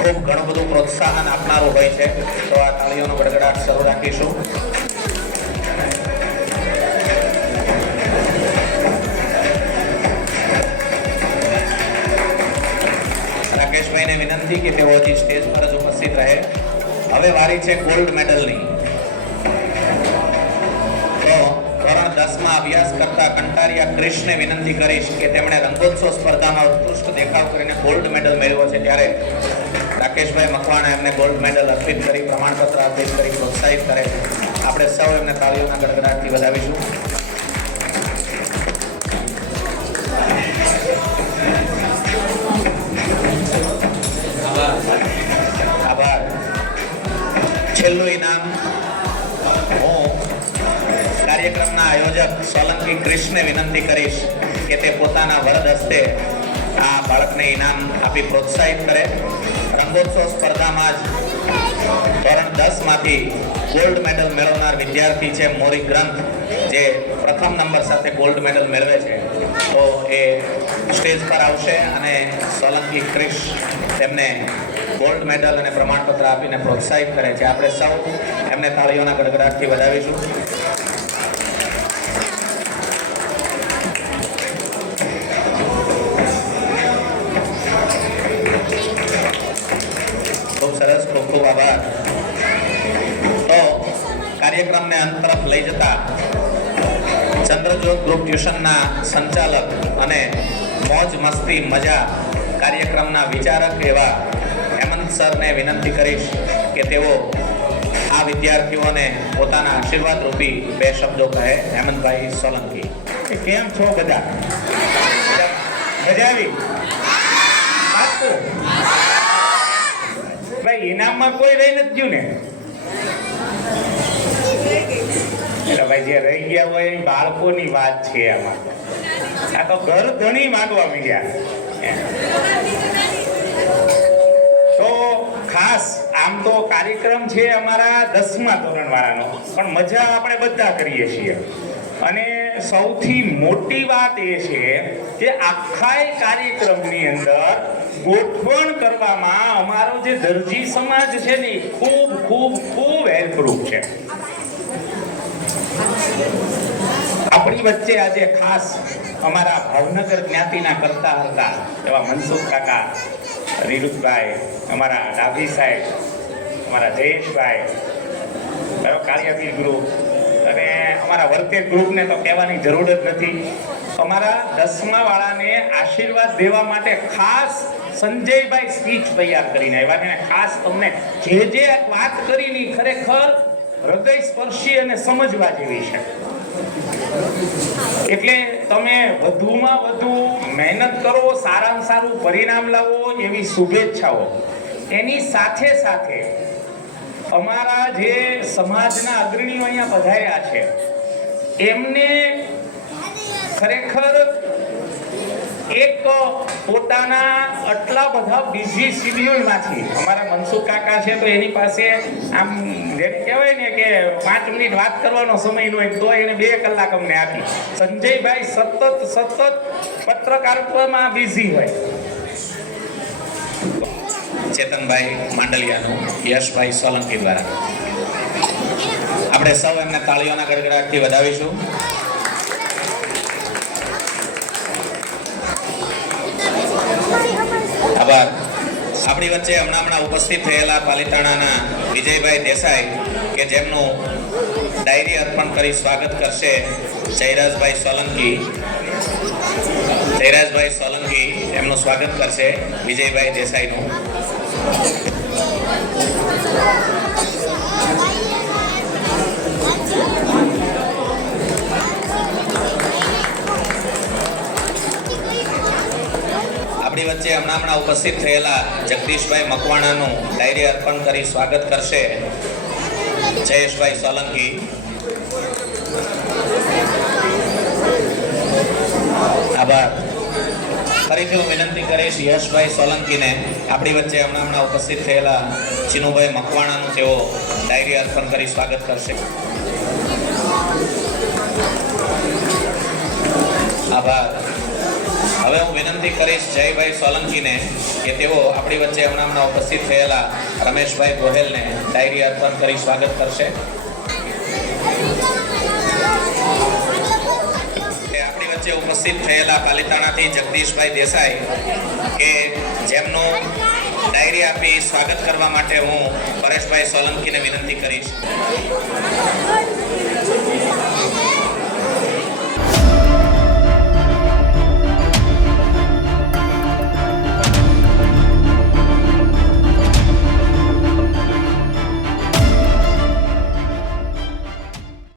ખૂબ ઘણું બધું પ્રોત્સાહન આપનારું હોય છે, તો આ તાળીઓનો ગડગડાટ શરૂ રાખીશું. રાકેશભાઈને વિનંતી કે તેઓ હજી સ્ટેજ પર જ ઉપસ્થિત રહે. હવે વારી છે ગોલ્ડ મેડલની. તો ધોરણ 10માં અભ્યાસ કરતા કંટારિયા ક્રિશને વિનંતી કરીશ કે તેમણે રંગોત્સવ સ્પર્ધામાં ઉત્કૃષ્ટ દેખાવ કરીને ગોલ્ડ મેડલ મેળવ્યો છે, ત્યારે રાકેશભાઈ મકવાણા એમને ગોલ્ડ મેડલ અર્પિત કરી પ્રમાણપત્ર અર્પિત કરી પ્રોત્સાહિત કરે. આપણે સૌ એમને તાળીઓના ગડગડાટથી વધાવીશું. આભાર. છેલ્લું ઇનામ હું કાર્યક્રમના આયોજક સોલંકી ક્રિશને વિનંતી કરીશ કે તે પોતાના વરદ હસ્તે આ બાળકને ઇનામ આપી પ્રોત્સાહિત કરે. રંગોત્સવ સ્પર્ધામાં જ ધોરણ 10માંથી ગોલ્ડ મેડલ મેળવનાર વિદ્યાર્થી છે મોરી ગ્રંથ, જે પ્રથમ નંબર સાથે ગોલ્ડ મેડલ મેળવે છે. તો એ સ્ટેજ પર આવશે અને સોલંકી ક્રિશ તેમને ગોલ્ડ મેડલ અને પ્રમાણપત્ર આપીને પ્રોત્સાહિત કરે છે. આપણે સૌ એમને તાળીઓના ગડગડાટથી વધાવીશું. ખૂબ સરસ, ખૂબ ખૂબ આભાર. તો કાર્યક્રમને અંત તરફ લઈ જતા ચંદ્રજ્યોત ગ્રુપ ટ્યુશનના સંચાલક અને મોજ મસ્તી મજા કાર્યક્રમના વિચારક એવા હેમંત સરને વિનંતી કરીશ કે તેઓ આ વિદ્યાર્થીઓને પોતાના આશીર્વાદ રૂપી 2 શબ્દો કહે. હેમંતભાઈ સોલંકી. કેમ છો બધા? મજા આવી? ભાઈ ઇનામમાં કોઈ રહી નથી ગયું ને? એટલે ભાઈ જે રહી ગયા હોય એ બાળકોની વાત છે. આમાં આ તો ઘર ધણી માંગવા માંડ્યા. તો ખાસ આમ તો કાર્યક્રમ છે અમારા 10મા ધોરણ વાળાનો, પણ મજા આપણે બધા કરીએ છીએ. અને સૌથી મોટી વાત એ છે કે આખા કાર્યક્રમની અંદર ગોઠવણ કરવામાં અમારો જે દરજી સમાજ છે ને ખૂબ ખૂબ ખૂબ હેલ્પરૂપ છે. આપણી વચ્ચે આજે ખાસ અમારા ભાવનગર જ્ઞાતિના કરતા હતા એવા મનસુખ કાકા, રીરુદભાઈ, અમારા ડાભી સાહેબ, અમારા જયેશભાઈ, કાળિયાપીર ગ્રુપ અને અમારા વર્તેજ ગ્રુપને તો કહેવાની જરૂર જ નથી. અમારા 10મા વાળાને આશીર્વાદ દેવા માટે ખાસ સંજયભાઈ સ્પીચ તૈયાર કરીને આવ્યા છે. ખાસ તમને જે વાત કરી ખરેખર હૃદય સ્પર્શી અને સમજવા જેવી છે. એટલે તમે વધુમાં વધુ મહેનત કરો, સારામાં સારું પરિણામ લાવો એવી શુભેચ્છાઓ. એની સાથે સાથે અમારા જે સમાજના અગ્રણીઓ અહીંયા પધાર્યા છે એમને ખરેખર એક પોતાના આટલા બધા બિઝી શિડ્યુલમાંથી અમારા મનસુખ કાકા છે તો એની પાસે આમ જેમ કહેવાય ને કે 5 મિનિટ વાત કરવાનો સમય ન હોય તો એને 2 કલાક અમને આપી. સંજયભાઈ સતત પત્રકારત્વમાં બિઝી હોય. ચેતનભાઈ માંડલિયાનું યશભાઈ સોલંકી દ્વારા આપણે સૌ એમને તાળીઓના ગડગડાટથી વધાવીશું. આભાર. આપણી વચ્ચે હમણાં ઉપસ્થિત થયેલા પાલિતાણાના વિજયભાઈ દેસાઈ કે જેમનું ડાયરી અર્પણ કરી સ્વાગત કરશે જયરાજભાઈ સોલંકી. જયરાજભાઈ સોલંકી એમનું સ્વાગત કરશે વિજયભાઈ દેસાઈનું. આપણી વચ્ચે હમણાં ઉપસ્થિત થયેલા જગદીશભાઈ મકવાણાનું ડાયરી અર્પણ કરી સ્વાગત કરશે જયેશભાઈ સોલંકી. આભાર. ફરીથી હું વિનંતી કરીશ યશભાઈ સોલંકીને આપણી વચ્ચે હમણાં ઉપસ્થિત થયેલા ચિનુભાઈ મકવાણાનું તેઓ ડાયરી અર્પણ કરી સ્વાગત કરશે. આભાર. હવે હું વિનંતી કરીશ જયભાઈ સોલંકીને કે તેઓ આપણી વચ્ચે હમણાં ઉપસ્થિત થયેલા રમેશભાઈ ગોહેલને ડાયરી અર્પણ કરી સ્વાગત કરશે. આપણી વચ્ચે ઉપસ્થિત થયેલા પાલિતાણાથી જગદીશભાઈ દેસાઈ કે જેમનું ડાયરી આપી સ્વાગત કરવા માટે હું પરેશભાઈ સોલંકીને વિનંતી કરીશ.